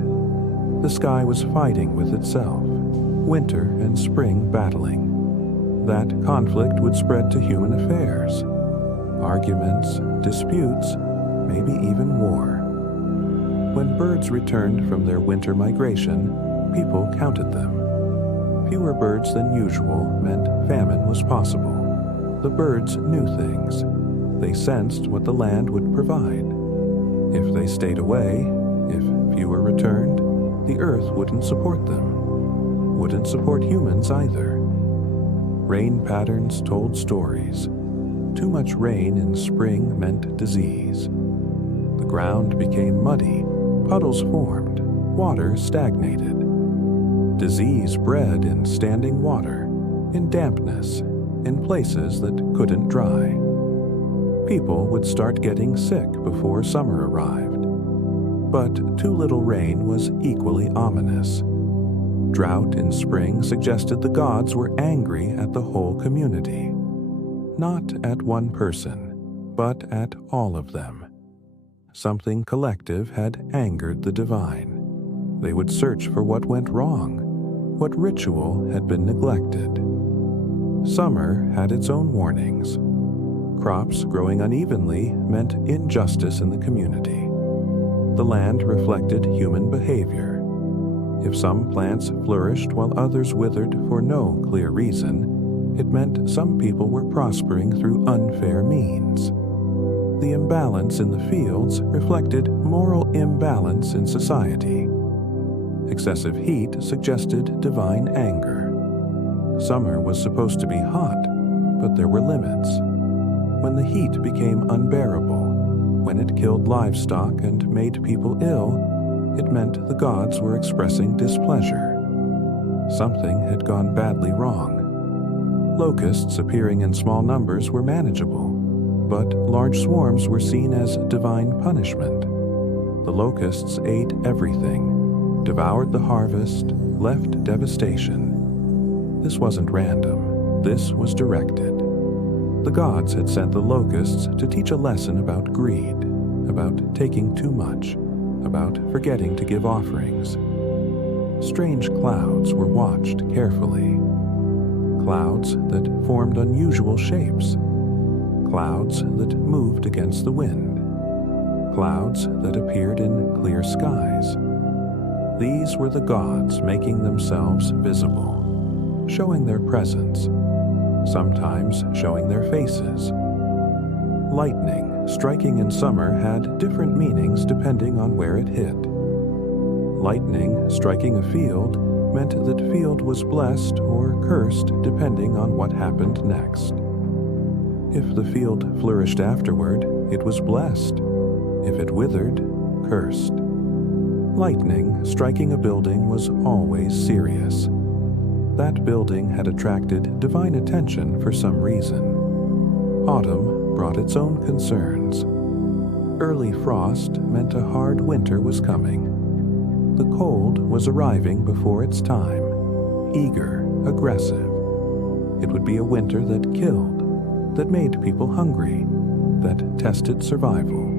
The sky was fighting with itself, winter and spring battling. That conflict would spread to human affairs. Arguments, disputes, maybe even war. When birds returned from their winter migration, people counted them. Fewer birds than usual meant famine was possible. The birds knew things. They sensed what the land would provide. If they stayed away, if fewer returned, the earth wouldn't support them. Wouldn't support humans either. Rain patterns told stories. Too much rain in spring meant disease. The ground became muddy, puddles formed, water stagnated. Disease bred in standing water, in dampness, in places that couldn't dry. People would start getting sick before summer arrived. But too little rain was equally ominous. Drought in spring suggested the gods were angry at the whole community, not at one person, but at all of them. Something collective had angered the divine. They would search for what went wrong, what ritual had been neglected. Summer had its own warnings. Crops growing unevenly meant injustice in the community. The land reflected human behavior. If some plants flourished while others withered for no clear reason, it meant some people were prospering through unfair means. The imbalance in the fields reflected moral imbalance in society. Excessive heat suggested divine anger. Summer was supposed to be hot, but there were limits. When the heat became unbearable, when it killed livestock and made people ill, it meant the gods were expressing displeasure. Something had gone badly wrong. Locusts appearing in small numbers were manageable, but large swarms were seen as divine punishment. The locusts ate everything, devoured the harvest, left devastation. This wasn't random. This was directed. The gods had sent the locusts to teach a lesson about greed, about taking too much, about forgetting to give offerings. Strange clouds were watched carefully. Clouds that formed unusual shapes. Clouds that moved against the wind. Clouds that appeared in clear skies. These were the gods making themselves visible, showing their presence, sometimes showing their faces. Lightning striking in summer had different meanings depending on where it hit. Lightning striking a field meant that field was blessed or cursed depending on what happened next. If the field flourished afterward, it was blessed. If it withered, cursed. Lightning striking a building was always serious. That building had attracted divine attention for some reason. Autumn brought its own concerns. Early frost meant a hard winter was coming. The cold was arriving before its time, eager, aggressive. It would be a winter that killed, that made people hungry, that tested survival.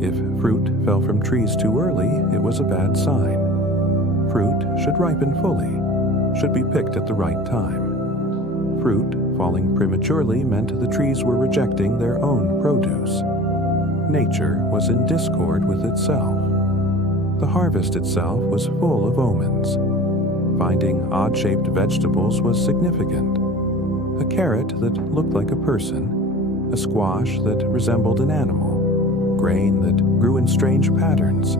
If fruit fell from trees too early, it was a bad sign. Fruit should ripen fully, should be picked at the right time. Fruit falling prematurely meant the trees were rejecting their own produce. Nature was in discord with itself. The harvest itself was full of omens. Finding odd-shaped vegetables was significant. A carrot that looked like a person, a squash that resembled an animal, grain that grew in strange patterns.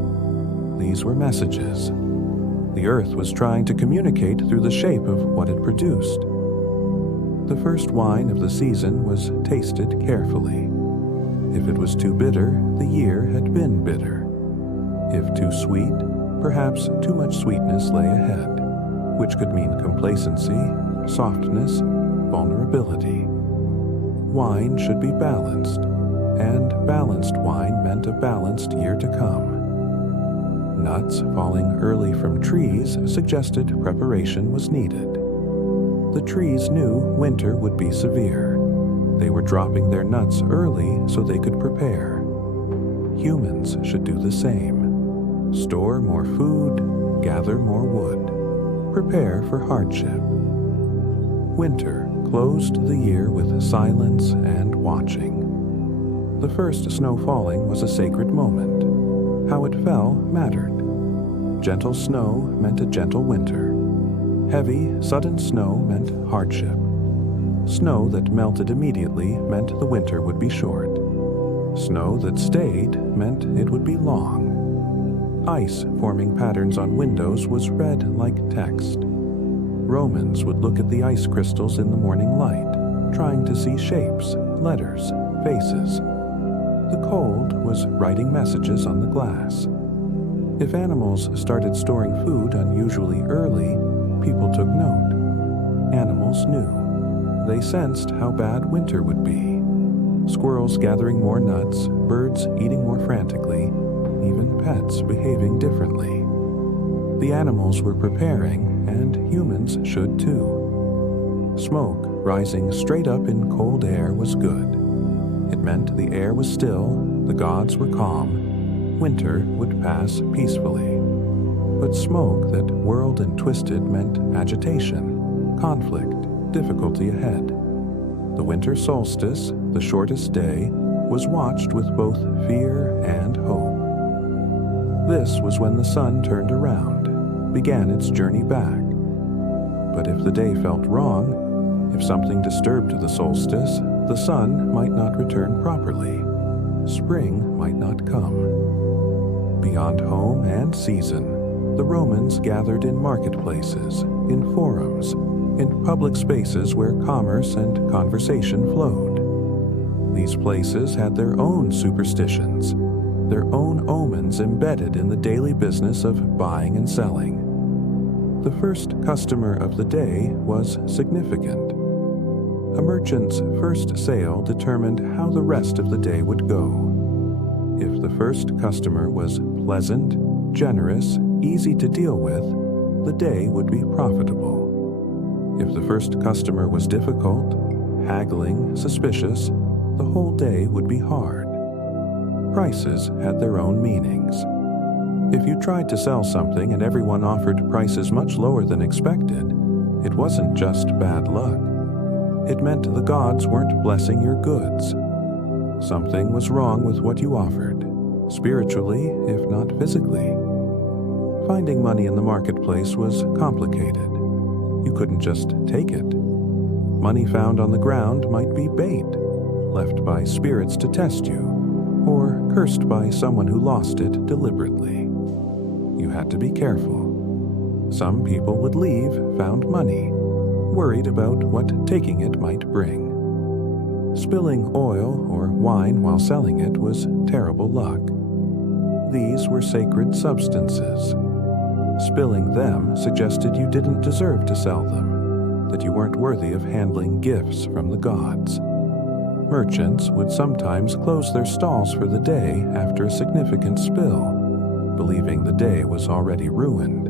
These were messages. The earth was trying to communicate through the shape of what it produced. The first wine of the season was tasted carefully. If it was too bitter, the year had been bitter. If too sweet, perhaps too much sweetness lay ahead, which could mean complacency, softness, vulnerability. Wine should be balanced, and balanced wine meant a balanced year to come. Nuts falling early from trees suggested preparation was needed. The trees knew winter would be severe. They were dropping their nuts early so they could prepare. Humans should do the same. Store more food, gather more wood, prepare for hardship. Winter closed the year with silence and watching. The first snow falling was a sacred moment. How it fell mattered. Gentle snow meant a gentle winter. Heavy, sudden snow meant hardship. Snow that melted immediately meant the winter would be short. Snow that stayed meant it would be long. Ice forming patterns on windows was read like text. Romans would look at the ice crystals in the morning light, trying to see shapes, letters, faces. The cold was writing messages on the glass. If animals started storing food unusually early, people took note. Animals knew. They sensed how bad winter would be. Squirrels gathering more nuts, birds eating more frantically, even pets behaving differently. The animals were preparing, and humans should too. Smoke rising straight up in cold air was good. It meant the air was still, the gods were calm, winter would pass peacefully. But smoke that whirled and twisted meant agitation, conflict, difficulty ahead. The winter solstice, the shortest day, was watched with both fear and hope. This was when the sun turned around, began its journey back. But if the day felt wrong, if something disturbed the solstice, the sun might not return properly. Spring might not come. Beyond home and season, the Romans gathered in marketplaces, in forums, in public spaces where commerce and conversation flowed. These places had their own superstitions, their own omens embedded in the daily business of buying and selling. The first customer of the day was significant. A merchant's first sale determined how the rest of the day would go. If the first customer was pleasant, generous, easy to deal with, the day would be profitable. If the first customer was difficult, haggling, suspicious, the whole day would be hard. Prices had their own meanings. If you tried to sell something and everyone offered prices much lower than expected, it wasn't just bad luck. It meant the gods weren't blessing your goods. Something was wrong with what you offered, spiritually, if not physically. Finding money in the marketplace was complicated. You couldn't just take it. Money found on the ground might be bait, left by spirits to test you, or cursed by someone who lost it deliberately. You had to be careful. Some people would leave, found money, worried about what taking it might bring. Spilling oil or wine while selling it was terrible luck. These were sacred substances. Spilling them suggested you didn't deserve to sell them, that you weren't worthy of handling gifts from the gods. Merchants would sometimes close their stalls for the day after a significant spill, believing the day was already ruined.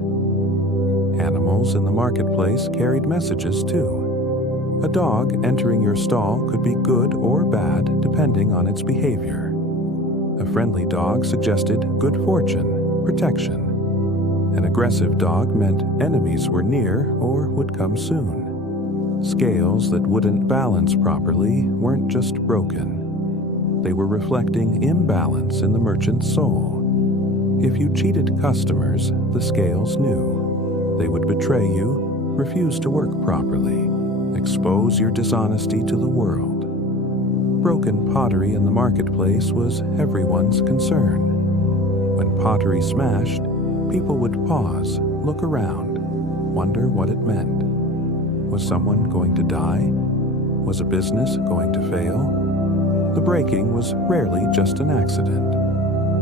Animals in the marketplace carried messages too. A dog entering your stall could be good or bad depending on its behavior. A friendly dog suggested good fortune, protection. An aggressive dog meant enemies were near or would come soon. Scales that wouldn't balance properly weren't just broken. They were reflecting imbalance in the merchant's soul. If you cheated customers, the scales knew. They would betray you, refuse to work properly, expose your dishonesty to the world. Broken pottery in the marketplace was everyone's concern. When pottery smashed, people would pause, look around, wonder what it meant. Was someone going to die? Was a business going to fail? The breaking was rarely just an accident.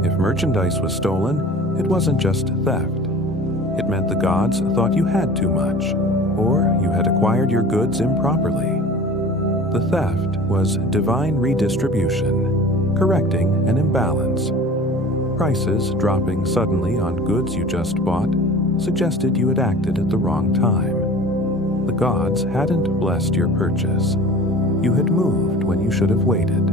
If merchandise was stolen, it wasn't just theft. It meant the gods thought you had too much, or you had acquired your goods improperly. The theft was divine redistribution, correcting an imbalance. Prices dropping suddenly on goods you just bought suggested you had acted at the wrong time. The gods hadn't blessed your purchase. You had moved when you should have waited.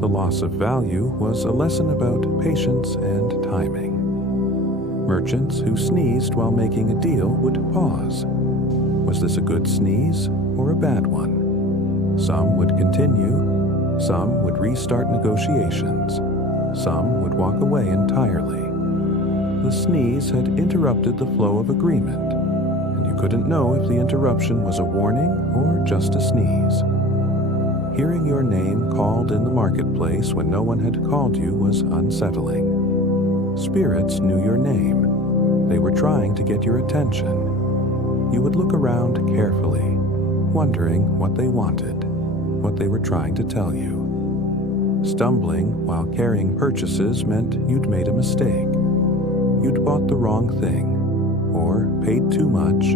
The loss of value was a lesson about patience and timing. Merchants who sneezed while making a deal would pause. Was this a good sneeze or a bad one? Some would continue, some would restart negotiations, some would walk away entirely. The sneeze had interrupted the flow of agreement, and you couldn't know if the interruption was a warning or just a sneeze. Hearing your name called in the marketplace when no one had called you was unsettling. Spirits knew your name. They were trying to get your attention. You would look around carefully, wondering what they wanted, what they were trying to tell you. Stumbling while carrying purchases meant you'd made a mistake. You'd bought the wrong thing, or paid too much,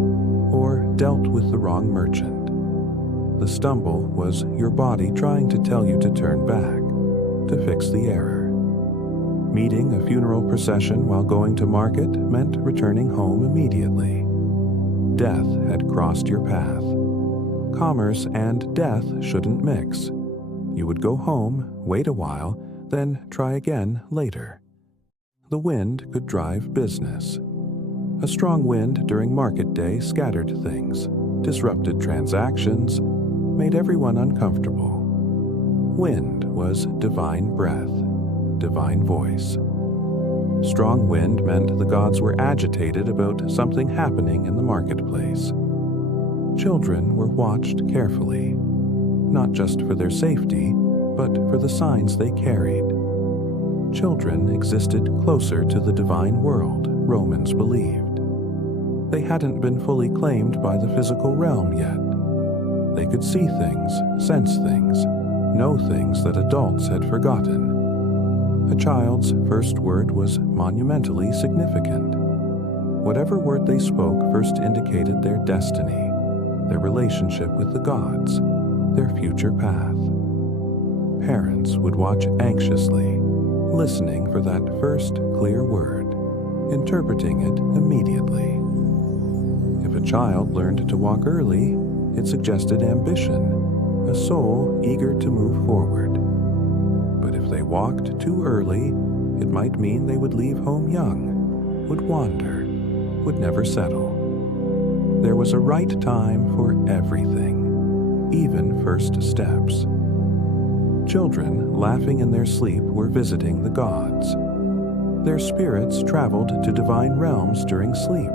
or dealt with the wrong merchant. The stumble was your body trying to tell you to turn back, to fix the error. Meeting a funeral procession while going to market meant returning home immediately. Death had crossed your path. Commerce and death shouldn't mix. You would go home, wait a while, then try again later. The wind could drive business. A strong wind during market day scattered things, disrupted transactions, made everyone uncomfortable. Wind was divine breath, divine voice. Strong wind meant the gods were agitated about something happening in the marketplace. Children were watched carefully, not just for their safety, but for the signs they carried. Children existed closer to the divine world, Romans believed. They hadn't been fully claimed by the physical realm yet. They could see things, sense things, know things that adults had forgotten. A child's first word was monumentally significant. Whatever word they spoke first indicated their destiny, their relationship with the gods, their future path. Parents would watch anxiously, listening for that first clear word, interpreting it immediately. If a child learned to walk early, it suggested ambition, a soul eager to move forward. But if they walked too early, it might mean they would leave home young, would wander, would never settle. There was a right time for everything, even first steps. Children, laughing in their sleep, were visiting the gods. Their spirits traveled to divine realms during sleep,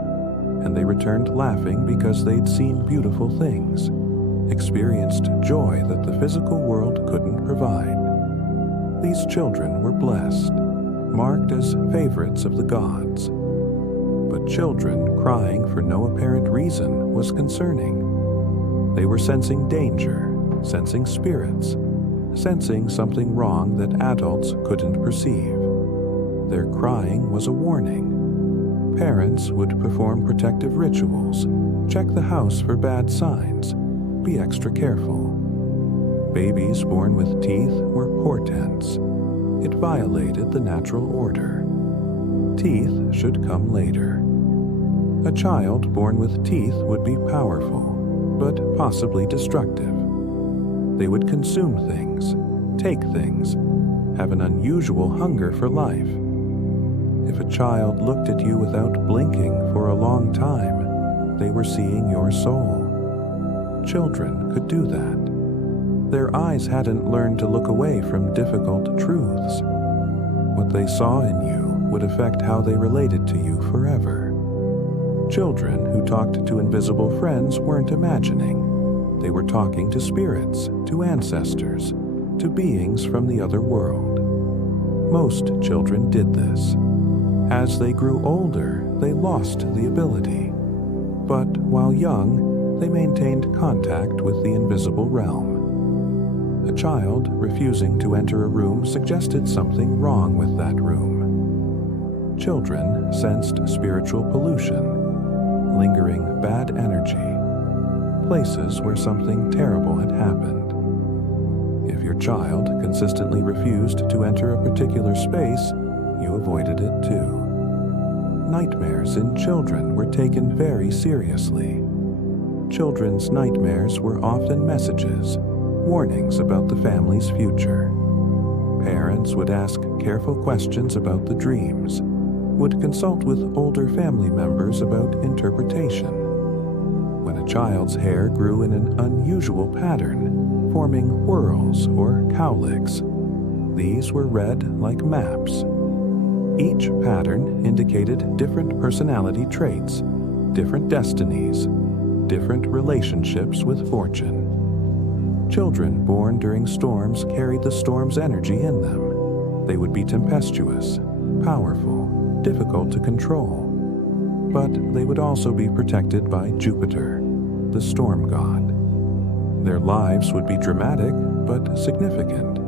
and they returned laughing because they'd seen beautiful things, experienced joy that the physical world couldn't provide. These children were blessed, marked as favorites of the gods. But children crying for no apparent reason was concerning. They were sensing danger, sensing spirits, sensing something wrong that adults couldn't perceive. Their crying was a warning. Parents would perform protective rituals, check the house for bad signs, be extra careful. Babies born with teeth were portents. It violated the natural order. Teeth should come later. A child born with teeth would be powerful, but possibly destructive. They would consume things, take things, have an unusual hunger for life. If a child looked at you without blinking for a long time, they were seeing your soul. Children could do that. Their eyes hadn't learned to look away from difficult truths. What they saw in you would affect how they related to you forever. Children who talked to invisible friends weren't imagining. They were talking to spirits, to ancestors, to beings from the other world. Most children did this. As they grew older, they lost the ability. But while young, they maintained contact with the invisible realm. A child refusing to enter a room suggested something wrong with that room. Children sensed spiritual pollution, lingering bad energy, places where something terrible had happened. If your child consistently refused to enter a particular space, you avoided it too. Nightmares in children were taken very seriously. Children's nightmares were often messages, warnings about the family's future. Parents would ask careful questions about the dreams, would consult with older family members about interpretation. When a child's hair grew in an unusual pattern, forming whorls or cowlicks, these were read like maps. Each pattern indicated different personality traits, different destinies, different relationships with fortune. Children born during storms carried the storm's energy in them. They would be tempestuous, powerful, difficult to control. But they would also be protected by Jupiter, the storm god. Their lives would be dramatic but significant.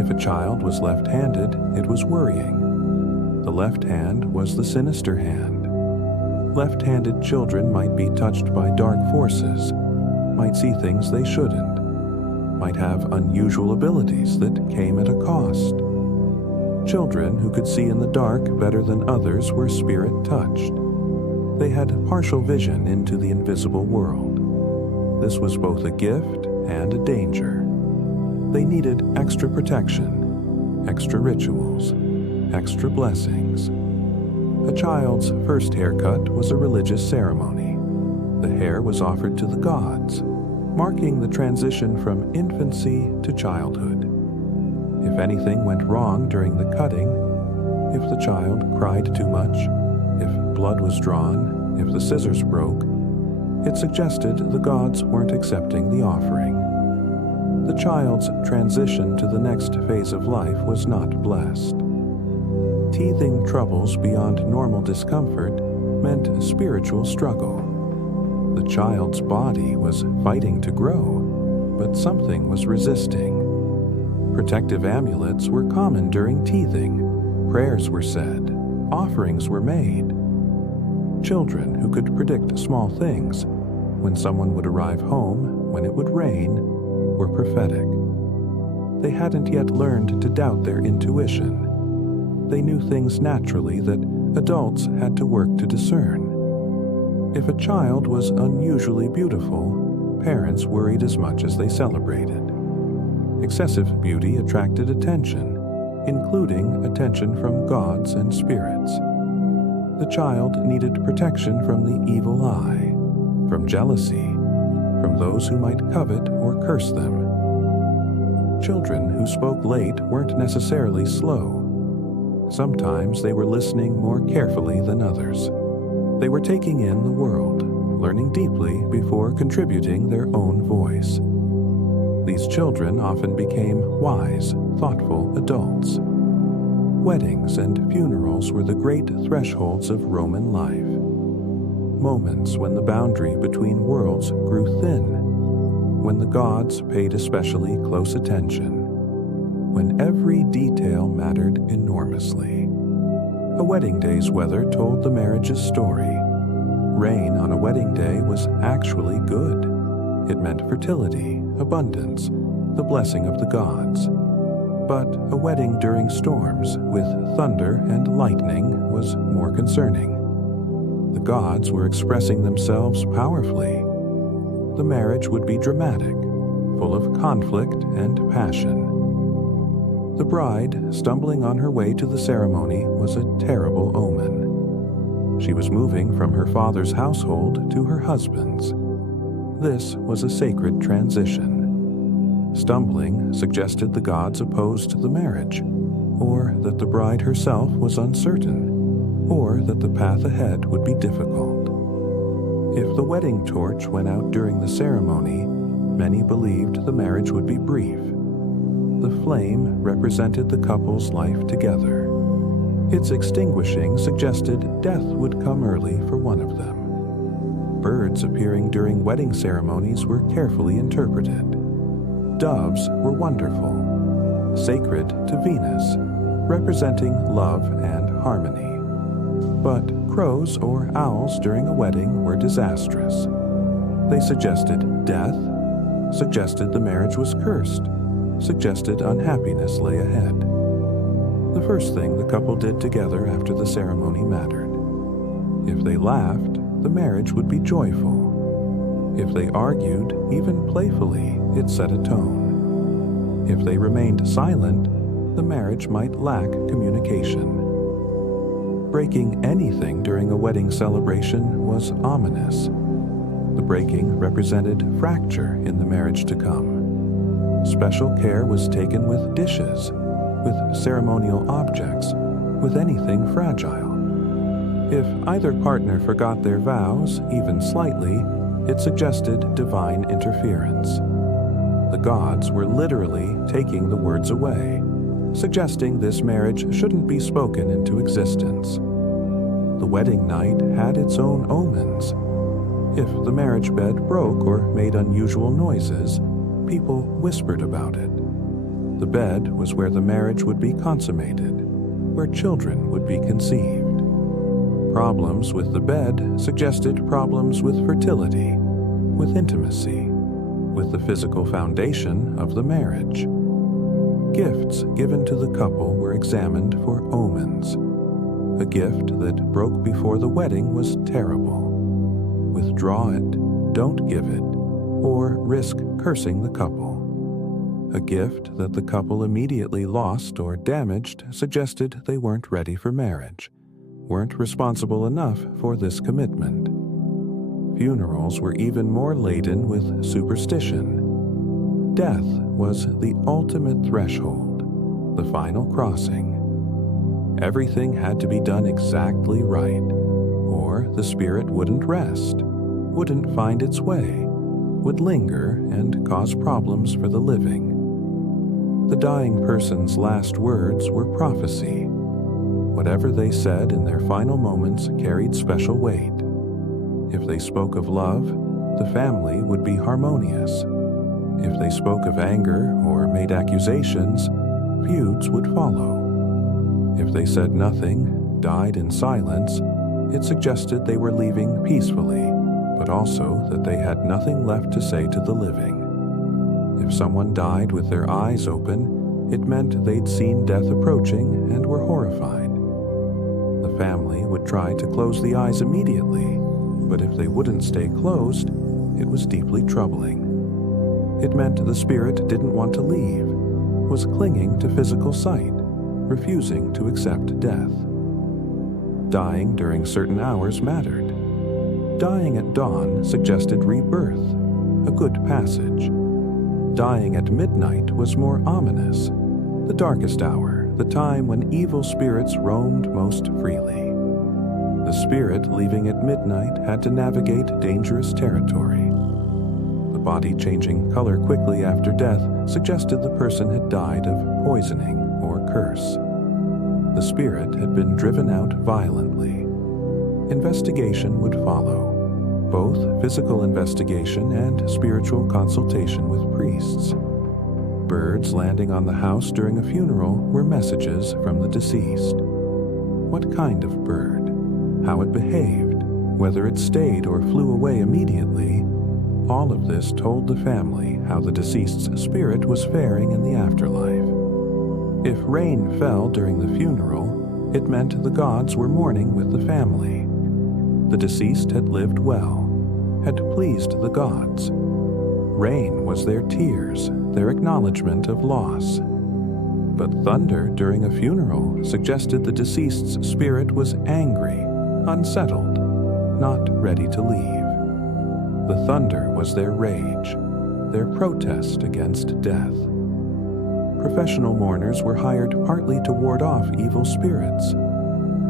If a child was left-handed, it was worrying. The left hand was the sinister hand. Left-handed children might be touched by dark forces, might see things they shouldn't, might have unusual abilities that came at a cost. Children who could see in the dark better than others were spirit-touched. They had partial vision into the invisible world. This was both a gift and a danger. They needed extra protection, extra rituals, extra blessings. A child's first haircut was a religious ceremony. The hair was offered to the gods, marking the transition from infancy to childhood. If anything went wrong during the cutting, if the child cried too much, if blood was drawn, if the scissors broke, it suggested the gods weren't accepting the offering. The child's transition to the next phase of life was not blessed. Teething troubles beyond normal discomfort meant spiritual struggle. The child's body was fighting to grow, but something was resisting. Protective amulets were common during teething. Prayers were said. Offerings were made. Children who could predict small things, when someone would arrive home, when it would rain, were prophetic. They hadn't yet learned to doubt their intuition. They knew things naturally that adults had to work to discern. If a child was unusually beautiful, parents worried as much as they celebrated. Excessive beauty attracted attention, including attention from gods and spirits. The child needed protection from the evil eye, from jealousy, from those who might covet or curse them. Children who spoke late weren't necessarily slow. Sometimes they were listening more carefully than others. They were taking in the world, learning deeply before contributing their own voice. These children often became wise, thoughtful adults. Weddings and funerals were the great thresholds of Roman life. Moments when the boundary between worlds grew thin, when the gods paid especially close attention, when every detail mattered enormously. A wedding day's weather told the marriage's story. Rain on a wedding day was actually good. It meant fertility, abundance, the blessing of the gods. But a wedding during storms, with thunder and lightning, was more concerning. The gods were expressing themselves powerfully. The marriage would be dramatic, full of conflict and passion. The bride, stumbling on her way to the ceremony, was a terrible omen. She was moving from her father's household to her husband's. This was a sacred transition. Stumbling suggested the gods opposed the marriage, or that the bride herself was uncertain, or that the path ahead would be difficult. If the wedding torch went out during the ceremony, many believed the marriage would be brief. The flame represented the couple's life together. Its extinguishing suggested death would come early for one of them. Birds appearing during wedding ceremonies were carefully interpreted. Doves were wonderful, sacred to Venus, representing love and harmony. But crows or owls during a wedding were disastrous. They suggested death, suggested the marriage was cursed, suggested unhappiness lay ahead. The first thing the couple did together after the ceremony mattered. If they laughed, the marriage would be joyful. If they argued, even playfully, it set a tone. If they remained silent, the marriage might lack communication. Breaking anything during a wedding celebration was ominous. The breaking represented fracture in the marriage to come. Special care was taken with dishes, with ceremonial objects, with anything fragile. If either partner forgot their vows, even slightly, it suggested divine interference. The gods were literally taking the words away, suggesting this marriage shouldn't be spoken into existence. The wedding night had its own omens. If the marriage bed broke or made unusual noises, people whispered about it. The bed was where the marriage would be consummated, where children would be conceived. Problems with the bed suggested problems with fertility, with intimacy, with the physical foundation of the marriage. Gifts given to the couple were examined for omens. A gift that broke before the wedding was terrible. Withdraw it, don't give it, or risk cursing the couple. A gift that the couple immediately lost or damaged suggested they weren't ready for marriage, weren't responsible enough for this commitment. Funerals were even more laden with superstition. Death was the ultimate threshold, the final crossing. Everything had to be done exactly right, or the spirit wouldn't rest, wouldn't find its way, would linger and cause problems for the living. The dying person's last words were prophecy. Whatever they said in their final moments carried special weight. If they spoke of love, the family would be harmonious. If they spoke of anger or made accusations, feuds would follow. If they said nothing, died in silence, it suggested they were leaving peacefully, but also that they had nothing left to say to the living. If someone died with their eyes open, it meant they'd seen death approaching and were horrified. The family would try to close the eyes immediately, but if they wouldn't stay closed, it was deeply troubling. It meant the spirit didn't want to leave, was clinging to physical sight, refusing to accept death. Dying during certain hours mattered. Dying at dawn suggested rebirth, a good passage. Dying at midnight was more ominous, the darkest hour, the time when evil spirits roamed most freely. The spirit leaving at midnight had to navigate dangerous territory. The body changing color quickly after death suggested the person had died of poisoning or curse. The spirit had been driven out violently. Investigation would follow, both physical investigation and spiritual consultation with priests. Birds landing on the house during a funeral were messages from the deceased. What kind of bird? How it behaved? Whether it stayed or flew away immediately? All of this told the family how the deceased's spirit was faring in the afterlife. If rain fell during the funeral, it meant the gods were mourning with the family. The deceased had lived well, had pleased the gods. Rain was their tears, their acknowledgement of loss. But thunder during a funeral suggested the deceased's spirit was angry, unsettled, not ready to leave. The thunder was their rage, their protest against death. Professional mourners were hired partly to ward off evil spirits.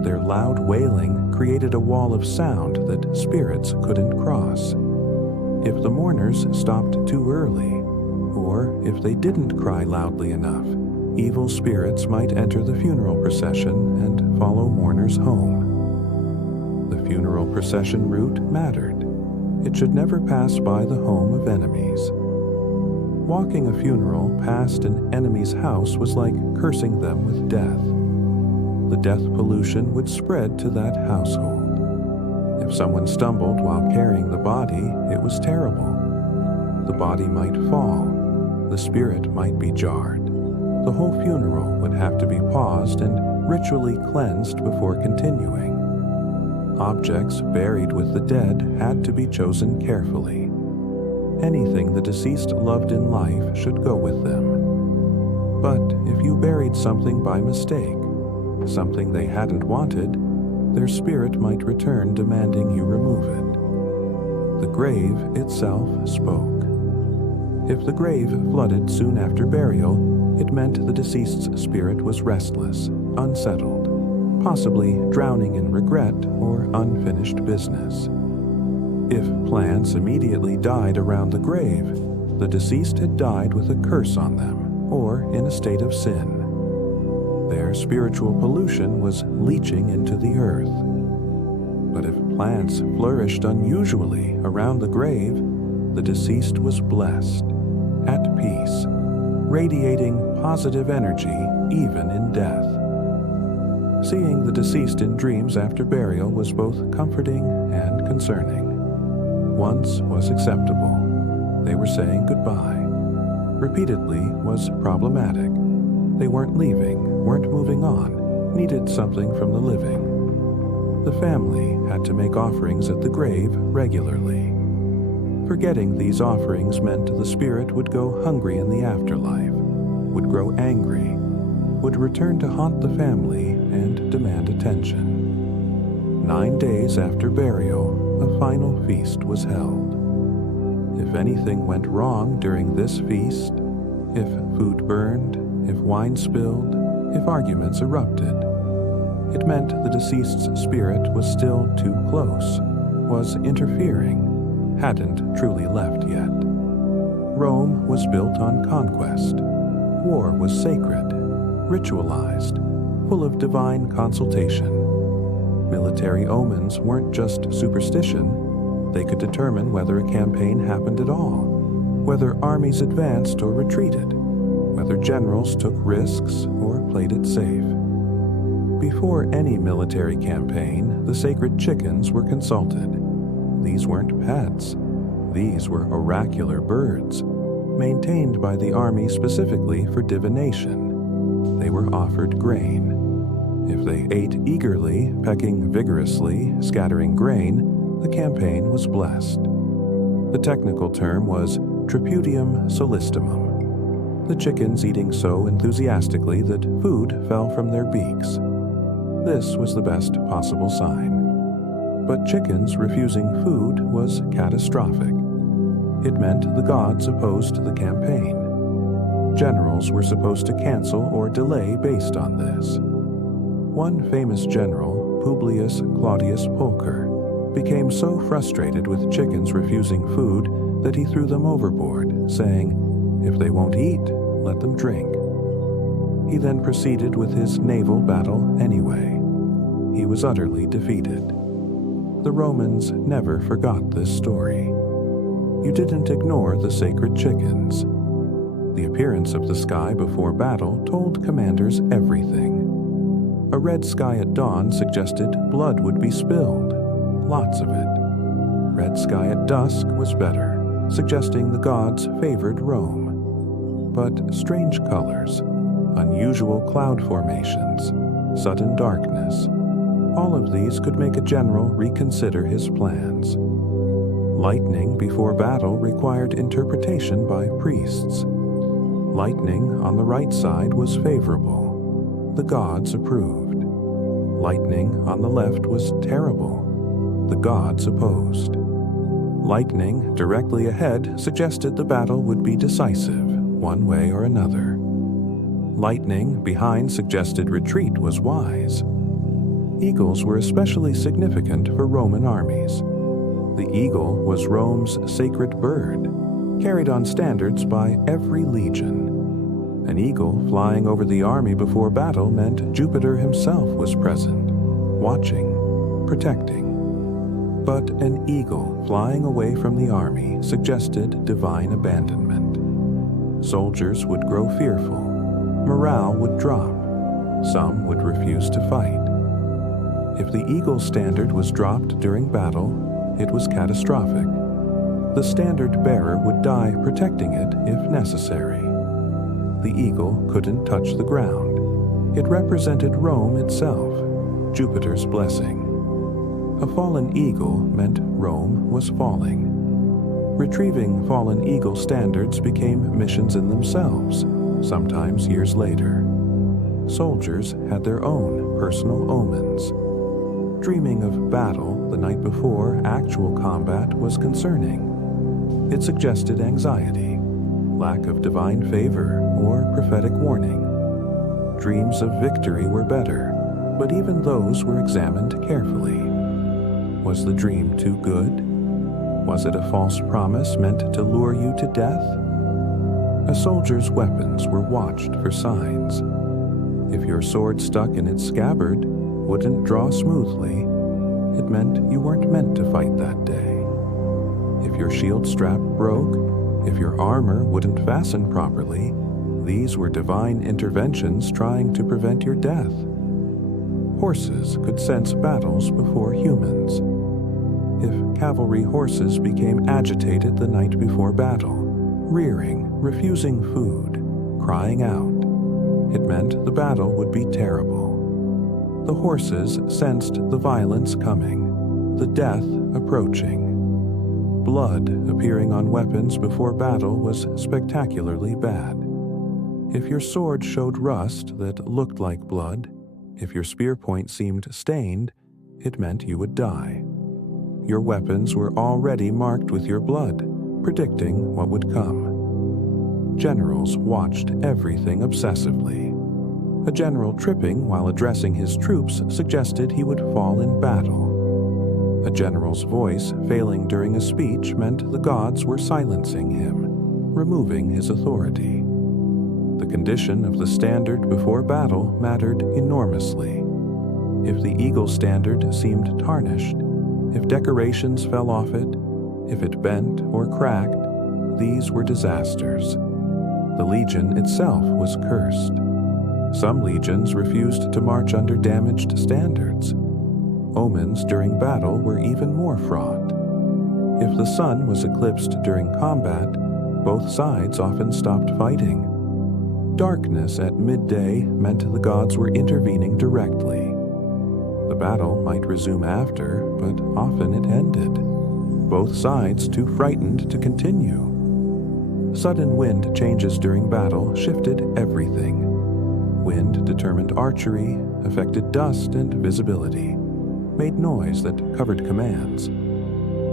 Their loud wailing created a wall of sound that spirits couldn't cross. If the mourners stopped too early, or if they didn't cry loudly enough, evil spirits might enter the funeral procession and follow mourners home. The funeral procession route mattered. It should never pass by the home of enemies. Walking a funeral past an enemy's house was like cursing them with death. The death pollution would spread to that household. If someone stumbled while carrying the body, it was terrible. The body might fall. The spirit might be jarred. The whole funeral would have to be paused and ritually cleansed before continuing. Objects buried with the dead had to be chosen carefully. Anything the deceased loved in life should go with them. But if you buried something by mistake, something they hadn't wanted, their spirit might return demanding you remove it. The grave itself spoke. If the grave flooded soon after burial, it meant the deceased's spirit was restless, unsettled, possibly drowning in regret or unfinished business. If plants immediately died around the grave, the deceased had died with a curse on them or in a state of sin. Their spiritual pollution was leaching into the earth. But if plants flourished unusually around the grave, the deceased was blessed, at peace, radiating positive energy even in death. Seeing the deceased in dreams after burial was both comforting and concerning. Once was acceptable. They were saying goodbye. Repeatedly was problematic. They weren't leaving, weren't moving on, needed something from the living. The family had to make offerings at the grave regularly. Forgetting these offerings meant the spirit would go hungry in the afterlife, would grow angry, would return to haunt the family and demand attention. 9 days after burial, a final feast was held. If anything went wrong during this feast, if food burned, if wine spilled, if arguments erupted, it meant the deceased's spirit was still too close, was interfering, hadn't truly left yet. Rome was built on conquest. War was sacred, ritualized, full of divine consultation. Military omens weren't just superstition. They could determine whether a campaign happened at all, whether armies advanced or retreated, whether generals took risks or played it safe. Before any military campaign, the sacred chickens were consulted. These weren't pets. These were oracular birds, maintained by the army specifically for divination. They were offered grain. If they ate eagerly, pecking vigorously, scattering grain, the campaign was blessed. The technical term was tripudium solistimum, the chickens eating so enthusiastically that food fell from their beaks. This was the best possible sign. But chickens refusing food was catastrophic. It meant the gods opposed the campaign. Generals were supposed to cancel or delay based on this. One famous general, Publius Claudius Pulcher, became so frustrated with chickens refusing food that he threw them overboard, saying, "If they won't eat, let them drink." He then proceeded with his naval battle anyway. He was utterly defeated. The Romans never forgot this story. You didn't ignore the sacred chickens. The appearance of the sky before battle told commanders everything. A red sky at dawn suggested blood would be spilled, lots of it. Red sky at dusk was better, suggesting the gods favored Rome. But strange colors, unusual cloud formations, sudden darkness, all of these could make a general reconsider his plans. Lightning before battle required interpretation by priests. Lightning on the right side was favorable. The gods approved. Lightning on the left was terrible. The gods opposed. Lightning directly ahead suggested the battle would be decisive, one way or another. Lightning behind suggested retreat was wise. Eagles were especially significant for Roman armies. The eagle was Rome's sacred bird, carried on standards by every legion. An eagle flying over the army before battle meant Jupiter himself was present, watching, protecting. But an eagle flying away from the army suggested divine abandonment. Soldiers would grow fearful, morale would drop, some would refuse to fight. If the eagle standard was dropped during battle, it was catastrophic. The standard bearer would die protecting it if necessary. The eagle couldn't touch the ground. It represented Rome itself, Jupiter's blessing. A fallen eagle meant Rome was falling. Retrieving fallen eagle standards became missions in themselves, sometimes years later. Soldiers had their own personal omens. Dreaming of battle the night before actual combat was concerning. It suggested anxiety, lack of divine favor, or prophetic warning. Dreams of victory were better, but even those were examined carefully. Was the dream too good? Was it a false promise meant to lure you to death? A soldier's weapons were watched for signs. If your sword stuck in its scabbard, wouldn't draw smoothly, it meant you weren't meant to fight that day. If your shield strap broke, if your armor wouldn't fasten properly, these were divine interventions trying to prevent your death. Horses could sense battles before humans. If cavalry horses became agitated the night before battle, rearing, refusing food, crying out, it meant the battle would be terrible. The horses sensed the violence coming, the death approaching. Blood appearing on weapons before battle was spectacularly bad. If your sword showed rust that looked like blood, if your spear point seemed stained, it meant you would die. Your weapons were already marked with your blood, predicting what would come. Generals watched everything obsessively. A general tripping while addressing his troops suggested he would fall in battle. A general's voice failing during a speech meant the gods were silencing him, removing his authority. The condition of the standard before battle mattered enormously. If the eagle standard seemed tarnished, if decorations fell off it, if it bent or cracked, these were disasters. The legion itself was cursed. Some legions refused to march under damaged standards. Omens during battle were even more fraught. If the sun was eclipsed during combat, both sides often stopped fighting. Darkness at midday meant the gods were intervening directly. The battle might resume after, but often it ended. Both sides too frightened to continue. Sudden wind changes during battle shifted everything. Wind determined archery, affected dust and visibility, made noise that covered commands.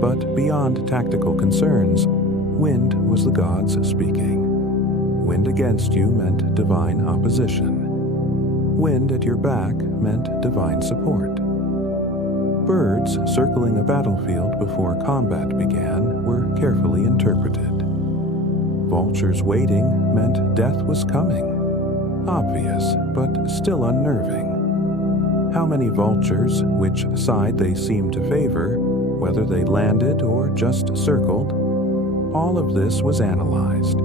But beyond tactical concerns, wind was the gods speaking. Wind against you meant divine opposition. Wind at your back meant divine support. Birds circling a battlefield before combat began were carefully interpreted. Vultures waiting meant death was coming. Obvious, but still unnerving. How many vultures, which side they seemed to favor, whether they landed or just circled, all of this was analyzed.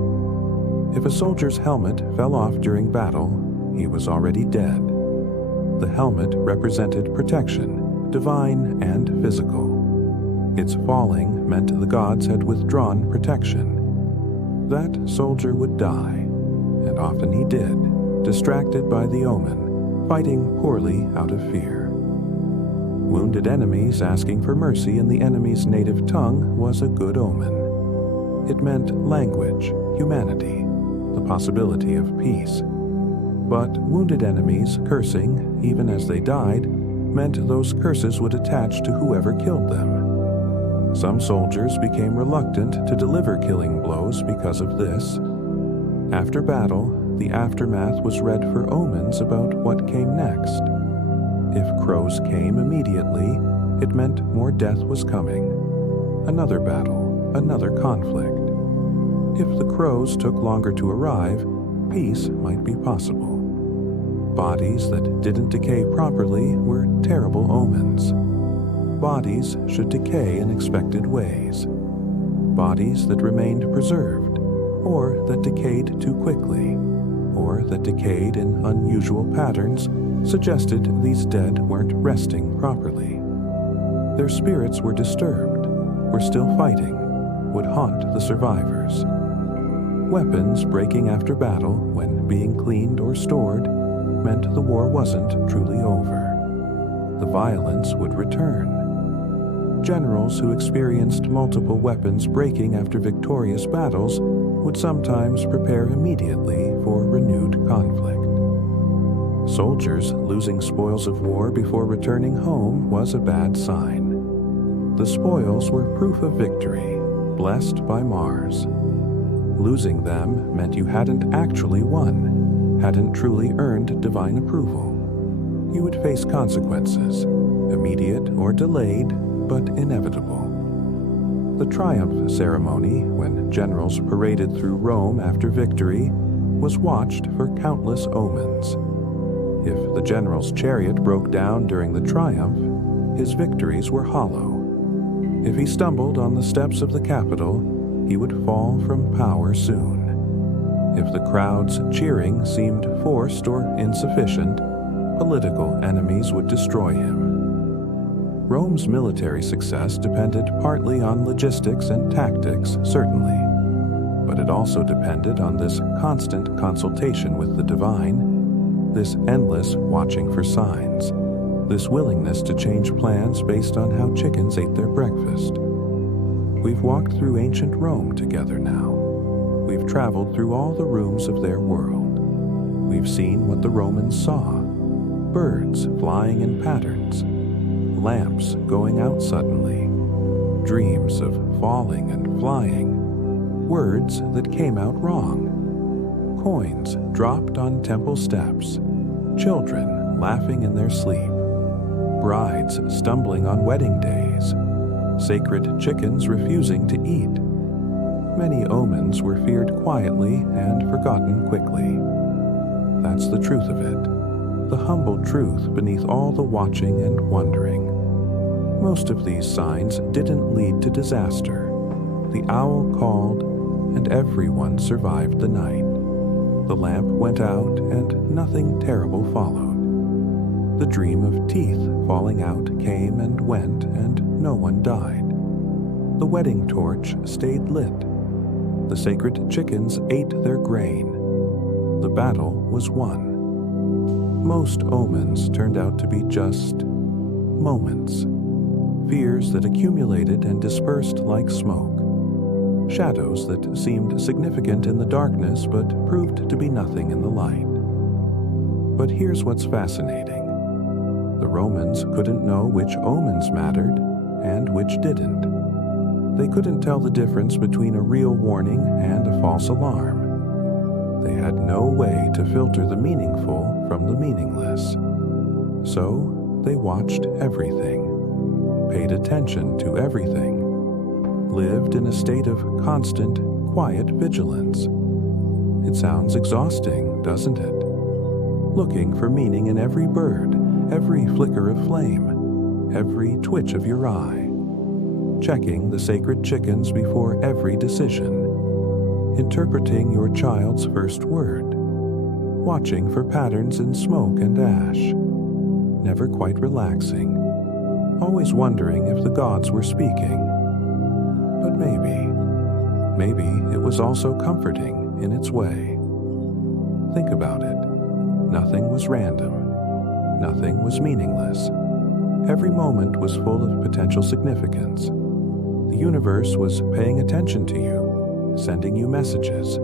If a soldier's helmet fell off during battle, he was already dead. The helmet represented protection, divine and physical. Its falling meant the gods had withdrawn protection. That soldier would die, and often he did, distracted by the omen, fighting poorly out of fear. Wounded enemies asking for mercy in the enemy's native tongue was a good omen. It meant language, humanity, the possibility of peace. But wounded enemies cursing, even as they died, meant those curses would attach to whoever killed them. Some soldiers became reluctant to deliver killing blows because of this. After battle, the aftermath was read for omens about what came next. If crows came immediately, it meant more death was coming. Another battle, another conflict. If the crows took longer to arrive, peace might be possible. Bodies that didn't decay properly were terrible omens. Bodies should decay in expected ways. Bodies that remained preserved, or that decayed too quickly, or that decayed in unusual patterns, suggested these dead weren't resting properly. Their spirits were disturbed, were still fighting, would haunt the survivors. Weapons breaking after battle, when being cleaned or stored, meant the war wasn't truly over. The violence would return. Generals who experienced multiple weapons breaking after victorious battles would sometimes prepare immediately for renewed conflict. Soldiers losing spoils of war before returning home was a bad sign. The spoils were proof of victory, blessed by Mars. Losing them meant you hadn't actually won, hadn't truly earned divine approval. You would face consequences, immediate or delayed, but inevitable. The triumph ceremony, when generals paraded through Rome after victory, was watched for countless omens. If the general's chariot broke down during the triumph, his victories were hollow. If he stumbled on the steps of the Capitol, he would fall from power soon. If the crowd's cheering seemed forced or insufficient, political enemies would destroy him. Rome's military success depended partly on logistics and tactics, certainly, but it also depended on this constant consultation with the divine This endless watching for signs. This willingness to change plans based on how chickens ate their breakfast. We've walked through ancient Rome together now. We've traveled through all the rooms of their world. We've seen what the Romans saw. Birds flying in patterns. Lamps going out suddenly. Dreams of falling and flying. Words that came out wrong. Coins dropped on temple steps. Children laughing in their sleep. Brides stumbling on wedding days. Sacred chickens refusing to eat. Many omens were feared quietly and forgotten quickly. That's the truth of it, the humble truth beneath all the watching and wondering. Most of these signs didn't lead to disaster. The owl called, and everyone survived the night. The lamp went out, and nothing terrible followed. The dream of teeth falling out came and went, and no one died. The wedding torch stayed lit. The sacred chickens ate their grain. The battle was won. Most omens turned out to be just moments. Fears that accumulated and dispersed like smoke. Shadows that seemed significant in the darkness but proved to be nothing in the light. But here's what's fascinating. The Romans couldn't know which omens mattered and which didn't. They couldn't tell the difference between a real warning and a false alarm. They had no way to filter the meaningful from the meaningless. So they watched everything, paid attention to everything, lived in a state of constant, quiet vigilance. It sounds exhausting, doesn't it? Looking for meaning in every bird, every flicker of flame, every twitch of your eye. Checking the sacred chickens before every decision. Interpreting your child's first word. Watching for patterns in smoke and ash. Never quite relaxing. Always wondering if the gods were speaking. But maybe it was also comforting in its way. Think about it. Nothing was random. Nothing was meaningless. Every moment was full of potential significance. The universe was paying attention to you, sending you messages,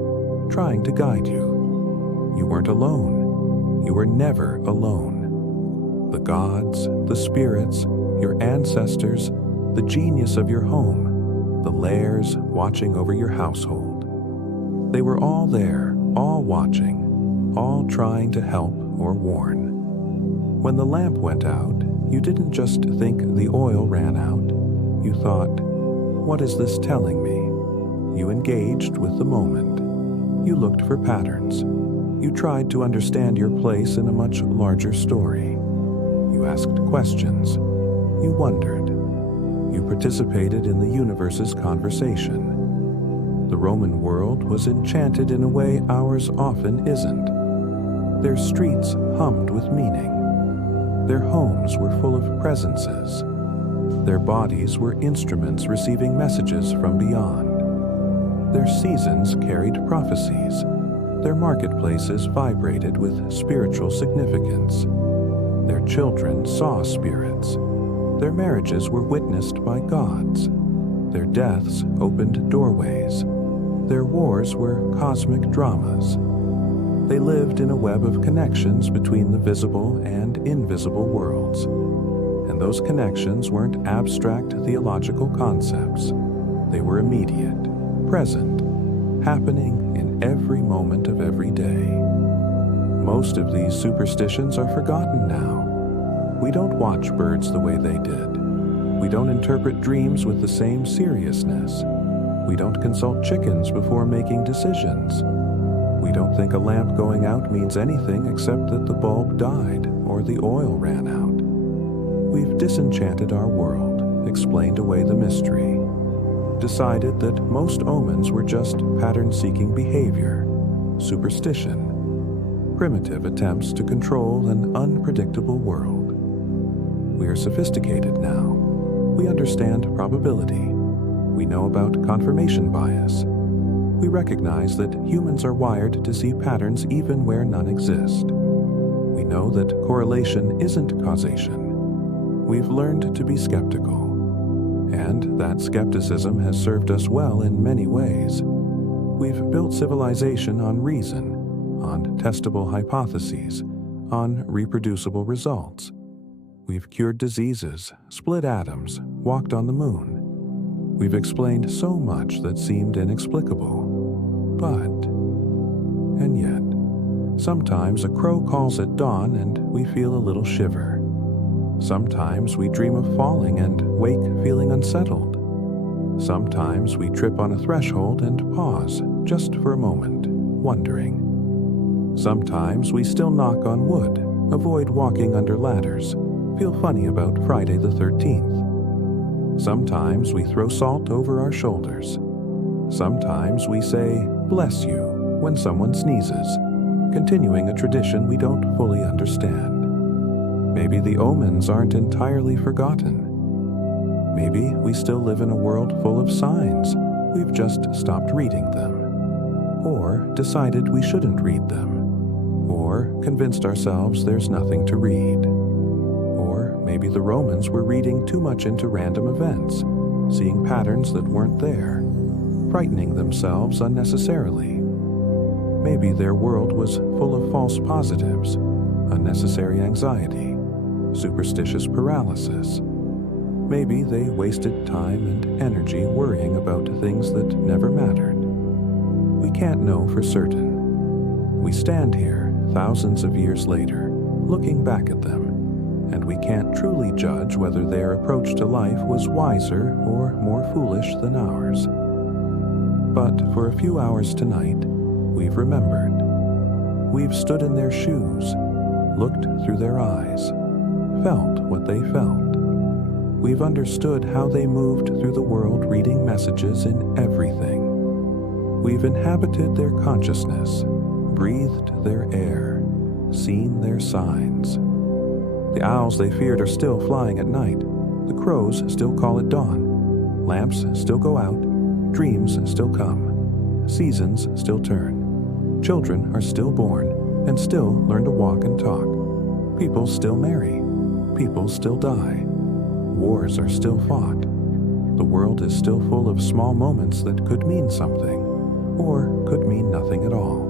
trying to guide you. You weren't alone. You were never alone. The gods, the spirits, your ancestors, the genius of your home, the lairs watching over your household. They were all there, all watching, all trying to help or warn. When the lamp went out, you didn't just think the oil ran out. You thought, what is this telling me? You engaged with the moment. You looked for patterns. You tried to understand your place in a much larger story. You asked questions. You wondered. You participated in the universe's conversation. The Roman world was enchanted in a way ours often isn't. Their streets hummed with meaning. Their homes were full of presences. Their bodies were instruments receiving messages from beyond. Their seasons carried prophecies. Their marketplaces vibrated with spiritual significance. Their children saw spirits. Their marriages were witnessed by gods. Their deaths opened doorways. Their wars were cosmic dramas. They lived in a web of connections between the visible and invisible worlds. And those connections weren't abstract theological concepts. They were immediate, present, happening in every moment of every day. Most of these superstitions are forgotten now. We don't watch birds the way they did. We don't interpret dreams with the same seriousness. We don't consult chickens before making decisions. We don't think a lamp going out means anything except that the bulb died or the oil ran out. We've disenchanted our world, explained away the mystery, decided that most omens were just pattern-seeking behavior, superstition, primitive attempts to control an unpredictable world. We are sophisticated now. We understand probability. We know about confirmation bias. We recognize that humans are wired to see patterns even where none exist. We know that correlation isn't causation. We've learned to be skeptical, and that skepticism has served us well in many ways. We've built civilization on reason, on testable hypotheses, on reproducible results. We've cured diseases, split atoms, walked on the moon. We've explained so much that seemed inexplicable. And yet, sometimes a crow calls at dawn and we feel a little shiver. Sometimes we dream of falling and wake feeling unsettled. Sometimes we trip on a threshold and pause just for a moment, wondering. Sometimes we still knock on wood, avoid walking under ladders, feel funny about Friday the 13th. Sometimes we throw salt over our shoulders. Sometimes we say, "Bless you," when someone sneezes, continuing a tradition we don't fully understand. Maybe the omens aren't entirely forgotten. Maybe we still live in a world full of signs. We've just stopped reading them. Or decided we shouldn't read them. Or convinced ourselves there's nothing to read. Or maybe the Romans were reading too much into random events, seeing patterns that weren't there, frightening themselves unnecessarily. Maybe their world was full of false positives, unnecessary anxiety, superstitious paralysis. Maybe they wasted time and energy worrying about things that never mattered. We can't know for certain. We stand here, thousands of years later, looking back at them, and we can't truly judge whether their approach to life was wiser or more foolish than ours. But for a few hours tonight, we've remembered. We've stood in their shoes, looked through their eyes, felt what they felt. We've understood how they moved through the world reading messages in everything. We've inhabited their consciousness, breathed their air, seen their signs. The owls they feared are still flying at night. The crows still call at dawn. Lamps still go out. Dreams still come. Seasons still turn. Children are still born and still learn to walk and talk. People still marry. People still die. Wars are still fought. The world is still full of small moments that could mean something, or could mean nothing at all.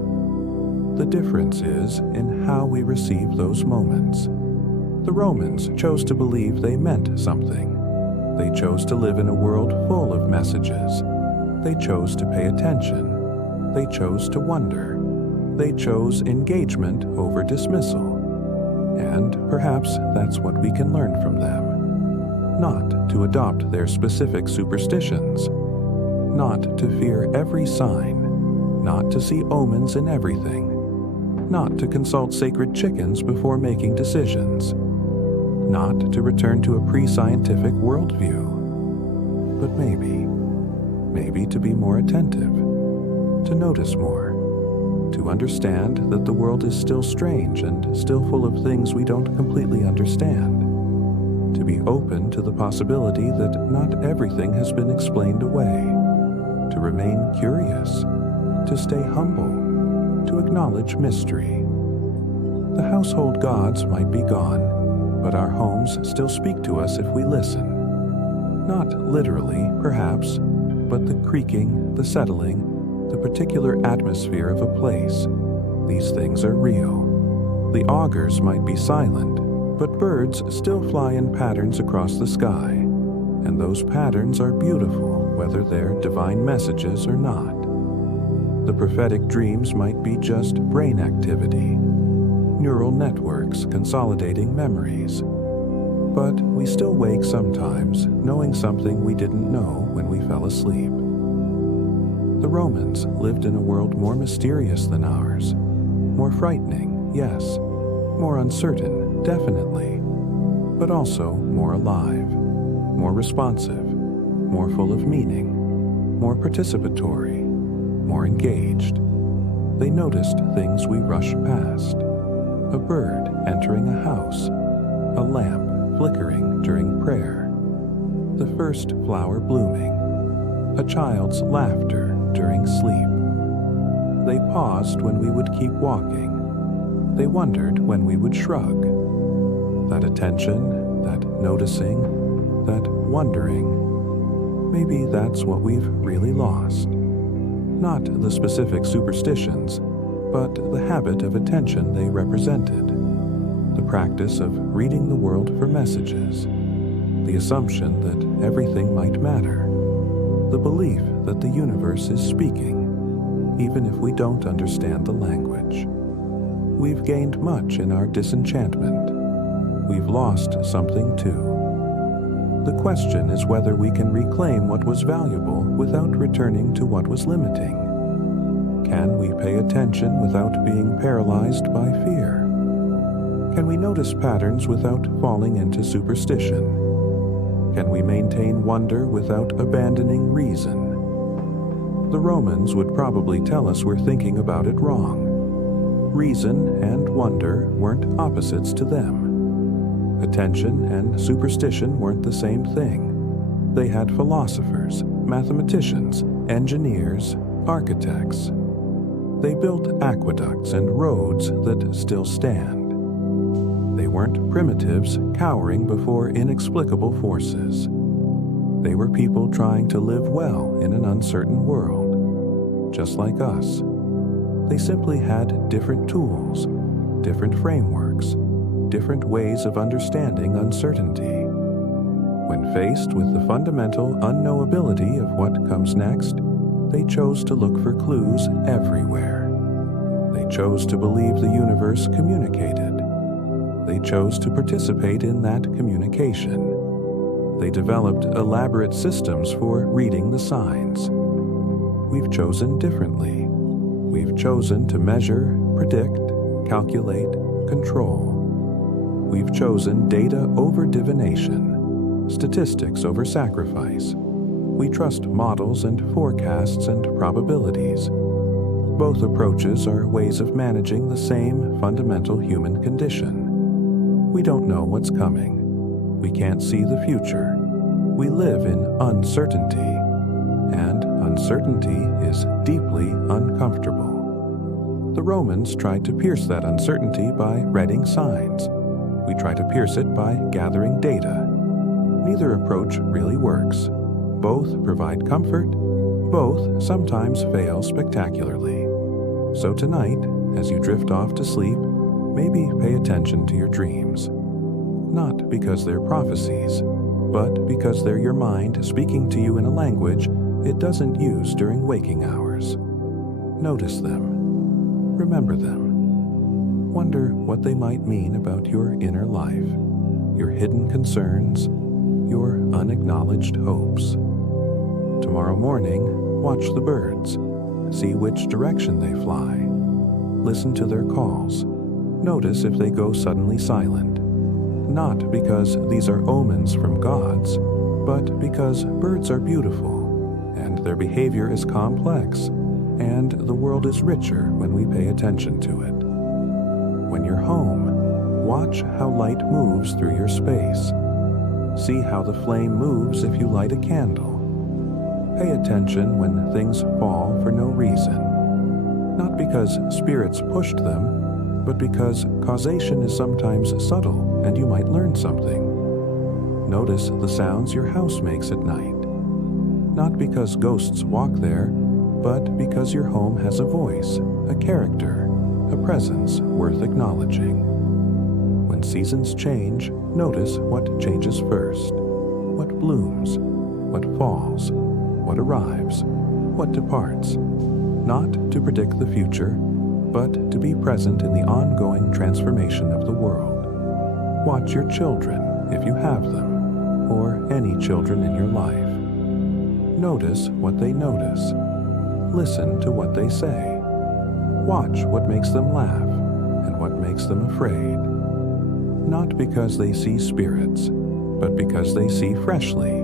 The difference is in how we receive those moments. The Romans chose to believe they meant something. They chose to live in a world full of messages. They chose to pay attention. They chose to wonder. They chose engagement over dismissal. And perhaps that's what we can learn from them. Not to adopt their specific superstitions. Not to fear every sign. Not to see omens in everything. Not to consult sacred chickens before making decisions. Not to return to a pre-scientific worldview. But maybe to be more attentive, to notice more, to understand that the world is still strange and still full of things we don't completely understand, to be open to the possibility that not everything has been explained away, to remain curious, to stay humble, to acknowledge mystery. The household gods might be gone, but our homes still speak to us if we listen. Not literally, perhaps, but the creaking, the settling, the particular atmosphere of a place. These things are real. The augurs might be silent, but birds still fly in patterns across the sky, and those patterns are beautiful, whether they're divine messages or not. The prophetic dreams might be just brain activity, neural networks consolidating memories. But we still wake sometimes, knowing something we didn't know when we fell asleep. The Romans lived in a world more mysterious than ours, more frightening, yes, more uncertain, definitely, but also more alive, more responsive, more full of meaning, more participatory, more engaged. They noticed things we rush past. A bird entering a house, a lamp flickering during prayer, the first flower blooming, a child's laughter during sleep. They paused when we would keep walking, They wondered when we would shrug. That attention, that noticing, that wondering, maybe that's what we've really lost. Not the specific superstitions, but the habit of attention they represented. The practice of reading the world for messages. The assumption that everything might matter. The belief that the universe is speaking, even if we don't understand the language. We've gained much in our disenchantment. We've lost something too. The question is whether we can reclaim what was valuable without returning to what was limiting. Can we pay attention without being paralyzed by fear? Can we notice patterns without falling into superstition? Can we maintain wonder without abandoning reason? The Romans would probably tell us we're thinking about it wrong. Reason and wonder weren't opposites to them. Attention and superstition weren't the same thing. They had philosophers, mathematicians, engineers, architects. They built aqueducts and roads that still stand. They weren't primitives cowering before inexplicable forces. They were people trying to live well in an uncertain world, just like us. They simply had different tools, different frameworks, different ways of understanding uncertainty. When faced with the fundamental unknowability of what comes next, they chose to look for clues everywhere. They chose to believe the universe communicated. They chose to participate in that communication. They developed elaborate systems for reading the signs. We've chosen differently. We've chosen to measure, predict, calculate, control. We've chosen data over divination, statistics over sacrifice. We trust models and forecasts and probabilities. Both approaches are ways of managing the same fundamental human condition. We don't know what's coming. We can't see the future. We live in uncertainty, and uncertainty is deeply uncomfortable. The Romans tried to pierce that uncertainty by reading signs. We try to pierce it by gathering data. Neither approach really works. Both provide comfort. Both sometimes fail spectacularly. So tonight, as you drift off to sleep, maybe pay attention to your dreams. Not because they're prophecies, but because they're your mind speaking to you in a language it doesn't use during waking hours. Notice them. Remember them. Wonder what they might mean about your inner life, your hidden concerns, your unacknowledged hopes. Tomorrow morning, watch the birds. See which direction they fly. Listen to their calls. Notice if they go suddenly silent. Not because these are omens from gods, but because birds are beautiful, and their behavior is complex, and the world is richer when we pay attention to it. When you're home, watch how light moves through your space. See how the flame moves if you light a candle. Pay attention when things fall for no reason. Not because spirits pushed them, but because causation is sometimes subtle and you might learn something. Notice the sounds your house makes at night. Not because ghosts walk there, but because your home has a voice, a character, a presence worth acknowledging. When seasons change, notice what changes first. What blooms, what falls, what arrives, what departs. Not to predict the future, but to be present in the ongoing transformation of the world. Watch your children, if you have them, or any children in your life. Notice what they notice. Listen to what they say. Watch what makes them laugh and what makes them afraid. Not because they see spirits, but because they see freshly,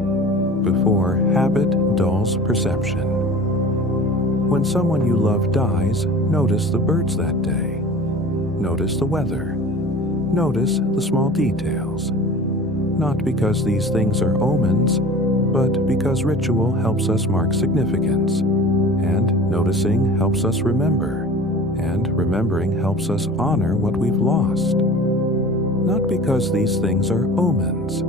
before habit dulls perception. When someone you love dies, notice the birds that day. Notice the weather. Notice the small details. Not because these things are omens, but because ritual helps us mark significance, and noticing helps us remember, and and remembering helps us honor what we've lost. Not because these things are omens,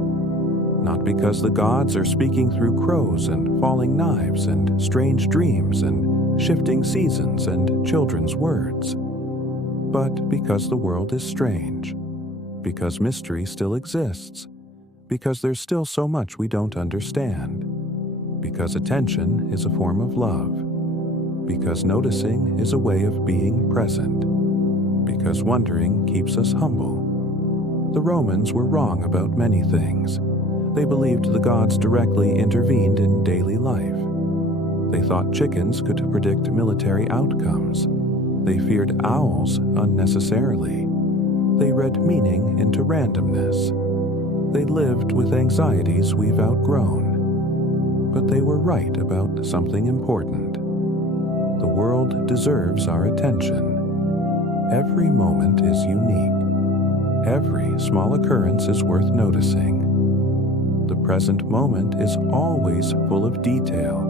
not because the gods are speaking through crows and falling knives and strange dreams and shifting seasons and children's words, but because the world is strange, because mystery still exists, because there's still so much we don't understand, because attention is a form of love, because noticing is a way of being present, because wondering keeps us humble. The Romans were wrong about many things. They believed the gods directly intervened in daily life. They thought chickens could predict military outcomes. They feared owls unnecessarily. They read meaning into randomness. They lived with anxieties we've outgrown. But they were right about something important. The world deserves our attention. Every moment is unique. Every small occurrence is worth noticing. The present moment is always full of detail,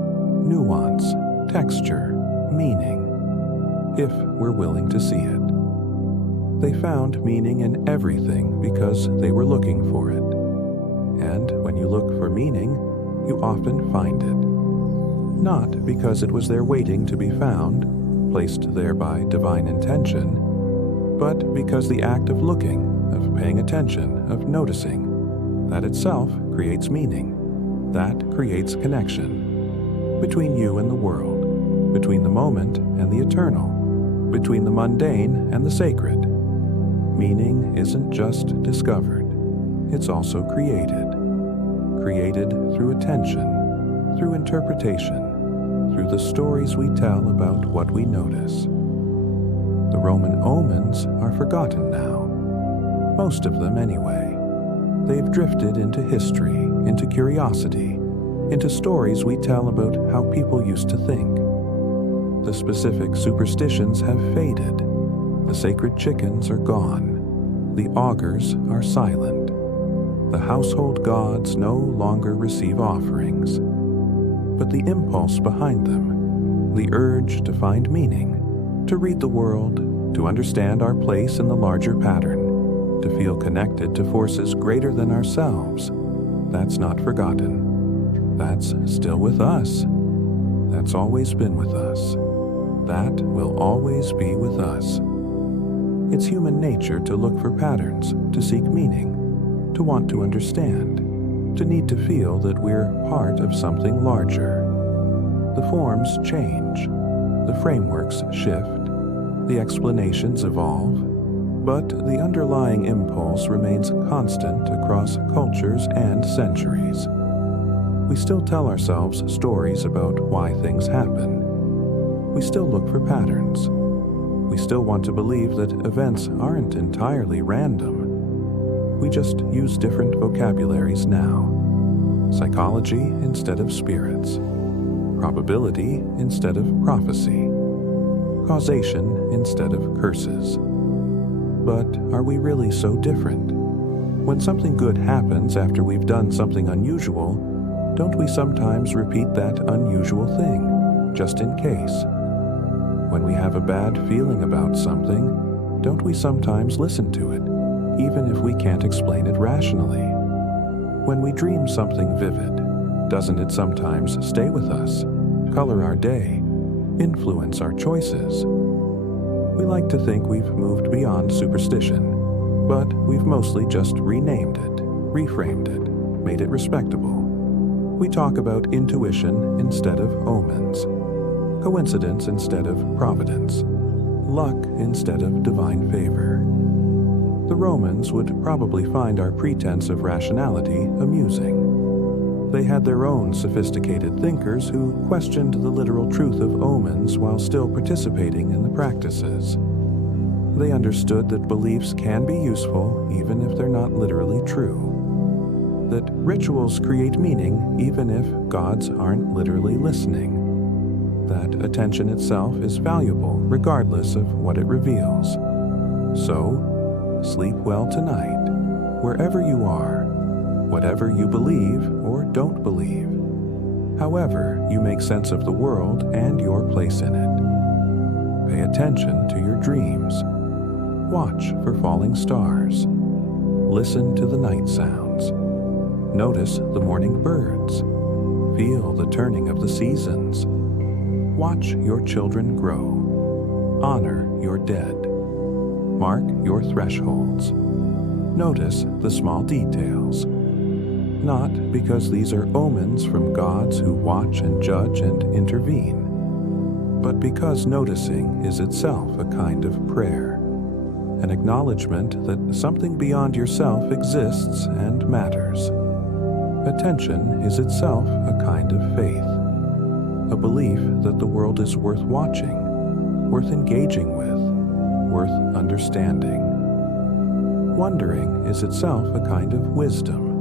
nuance, texture, meaning, if we're willing to see it. They found meaning in everything because they were looking for it. And when you look for meaning, you often find it. Not because it was there waiting to be found, placed there by divine intention, but because the act of looking, of paying attention, of noticing, that itself creates meaning. That creates connection. Between you and the world, between the moment and the eternal, between the mundane and the sacred. Meaning isn't just discovered, it's also created. Created through attention, through interpretation, through the stories we tell about what we notice. The Roman omens are forgotten now. Most of them anyway. They've drifted into history, into curiosity, into stories we tell about how people used to think. The specific superstitions have faded. The sacred chickens are gone. The augurs are silent. The household gods no longer receive offerings. But the impulse behind them, the urge to find meaning, to read the world, to understand our place in the larger pattern, to feel connected to forces greater than ourselves, that's not forgotten. That's still with us. That's always been with us. That will always be with us. It's human nature to look for patterns, to seek meaning, to want to understand, to need to feel that we're part of something larger. The forms change, the frameworks shift, the explanations evolve, but the underlying impulse remains constant across cultures and centuries. We still tell ourselves stories about why things happen. We still look for patterns. We still want to believe that events aren't entirely random. We just use different vocabularies now. Psychology instead of spirits. Probability instead of prophecy. Causation instead of curses. But are we really so different? When something good happens after we've done something unusual, don't we sometimes repeat that unusual thing, just in case? When we have a bad feeling about something, don't we sometimes listen to it, even if we can't explain it rationally? When we dream something vivid, doesn't it sometimes stay with us, color our day, influence our choices? We like to think we've moved beyond superstition, but we've mostly just renamed it, reframed it, made it respectable. We talk about intuition instead of omens, coincidence instead of providence, luck instead of divine favor. The Romans would probably find our pretense of rationality amusing. They had their own sophisticated thinkers who questioned the literal truth of omens while still participating in the practices. They understood that beliefs can be useful even if they're not literally true. That rituals create meaning even if gods aren't literally listening. That attention itself is valuable regardless of what it reveals. So, sleep well tonight, wherever you are, whatever you believe or don't believe, however you make sense of the world and your place in it. Pay attention to your dreams. Watch for falling stars. Listen to the night sounds. Notice the morning birds. Feel the turning of the seasons. Watch your children grow. Honor your dead. Mark your thresholds. Notice the small details. Not because these are omens from gods who watch and judge and intervene, but because noticing is itself a kind of prayer, an acknowledgement that something beyond yourself exists and matters. Attention is itself a kind of faith, a belief that the world is worth watching, worth engaging with, worth understanding. Wondering is itself a kind of wisdom,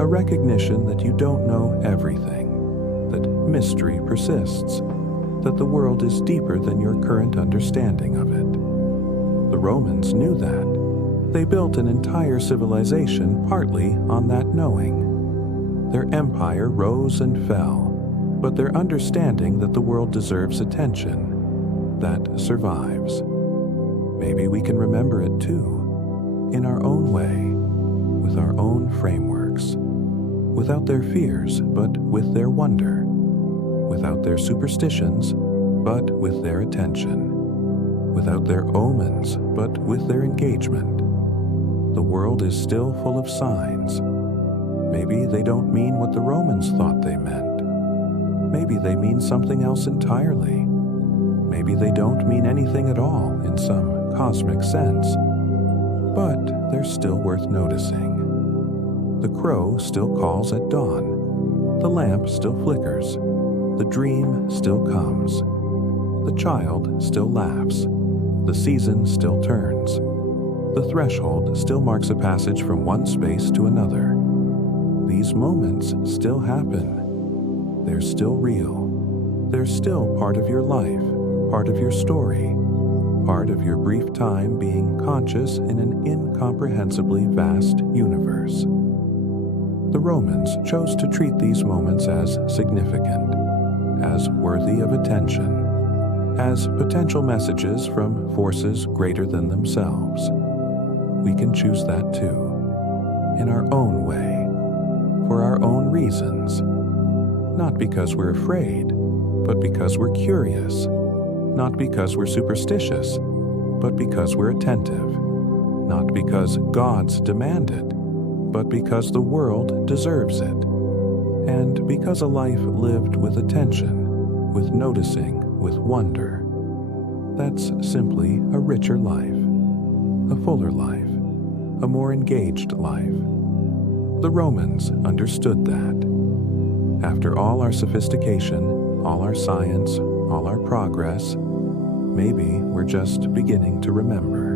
a recognition that you don't know everything, that mystery persists, that the world is deeper than your current understanding of it. The Romans knew that. They built an entire civilization partly on that knowing. Their empire rose and fell, but their understanding that the world deserves attention, that survives. Maybe we can remember it too, in our own way, with our own frameworks, without their fears, but with their wonder, without their superstitions, but with their attention, without their omens, but with their engagement. The world is still full of signs. Maybe they don't mean what the Romans thought they meant. Maybe they mean something else entirely. Maybe they don't mean anything at all in some cosmic sense. But they're still worth noticing. The crow still calls at dawn. The lamp still flickers. The dream still comes. The child still laughs. The season still turns. The threshold still marks a passage from one space to another. These moments still happen. They're still real. They're still part of your life, part of your story, part of your brief time being conscious in an incomprehensibly vast universe. The Romans chose to treat these moments as significant, as worthy of attention, as potential messages from forces greater than themselves. We can choose that too, in our own way, for our own reasons, not because we're afraid, but because we're curious, not because we're superstitious, but because we're attentive, not because gods demand it, but because the world deserves it, and because a life lived with attention, with noticing, with wonder, that's simply a richer life, a fuller life, a more engaged life. The Romans understood that. After all our sophistication, all our science, all our progress, maybe we're just beginning to remember.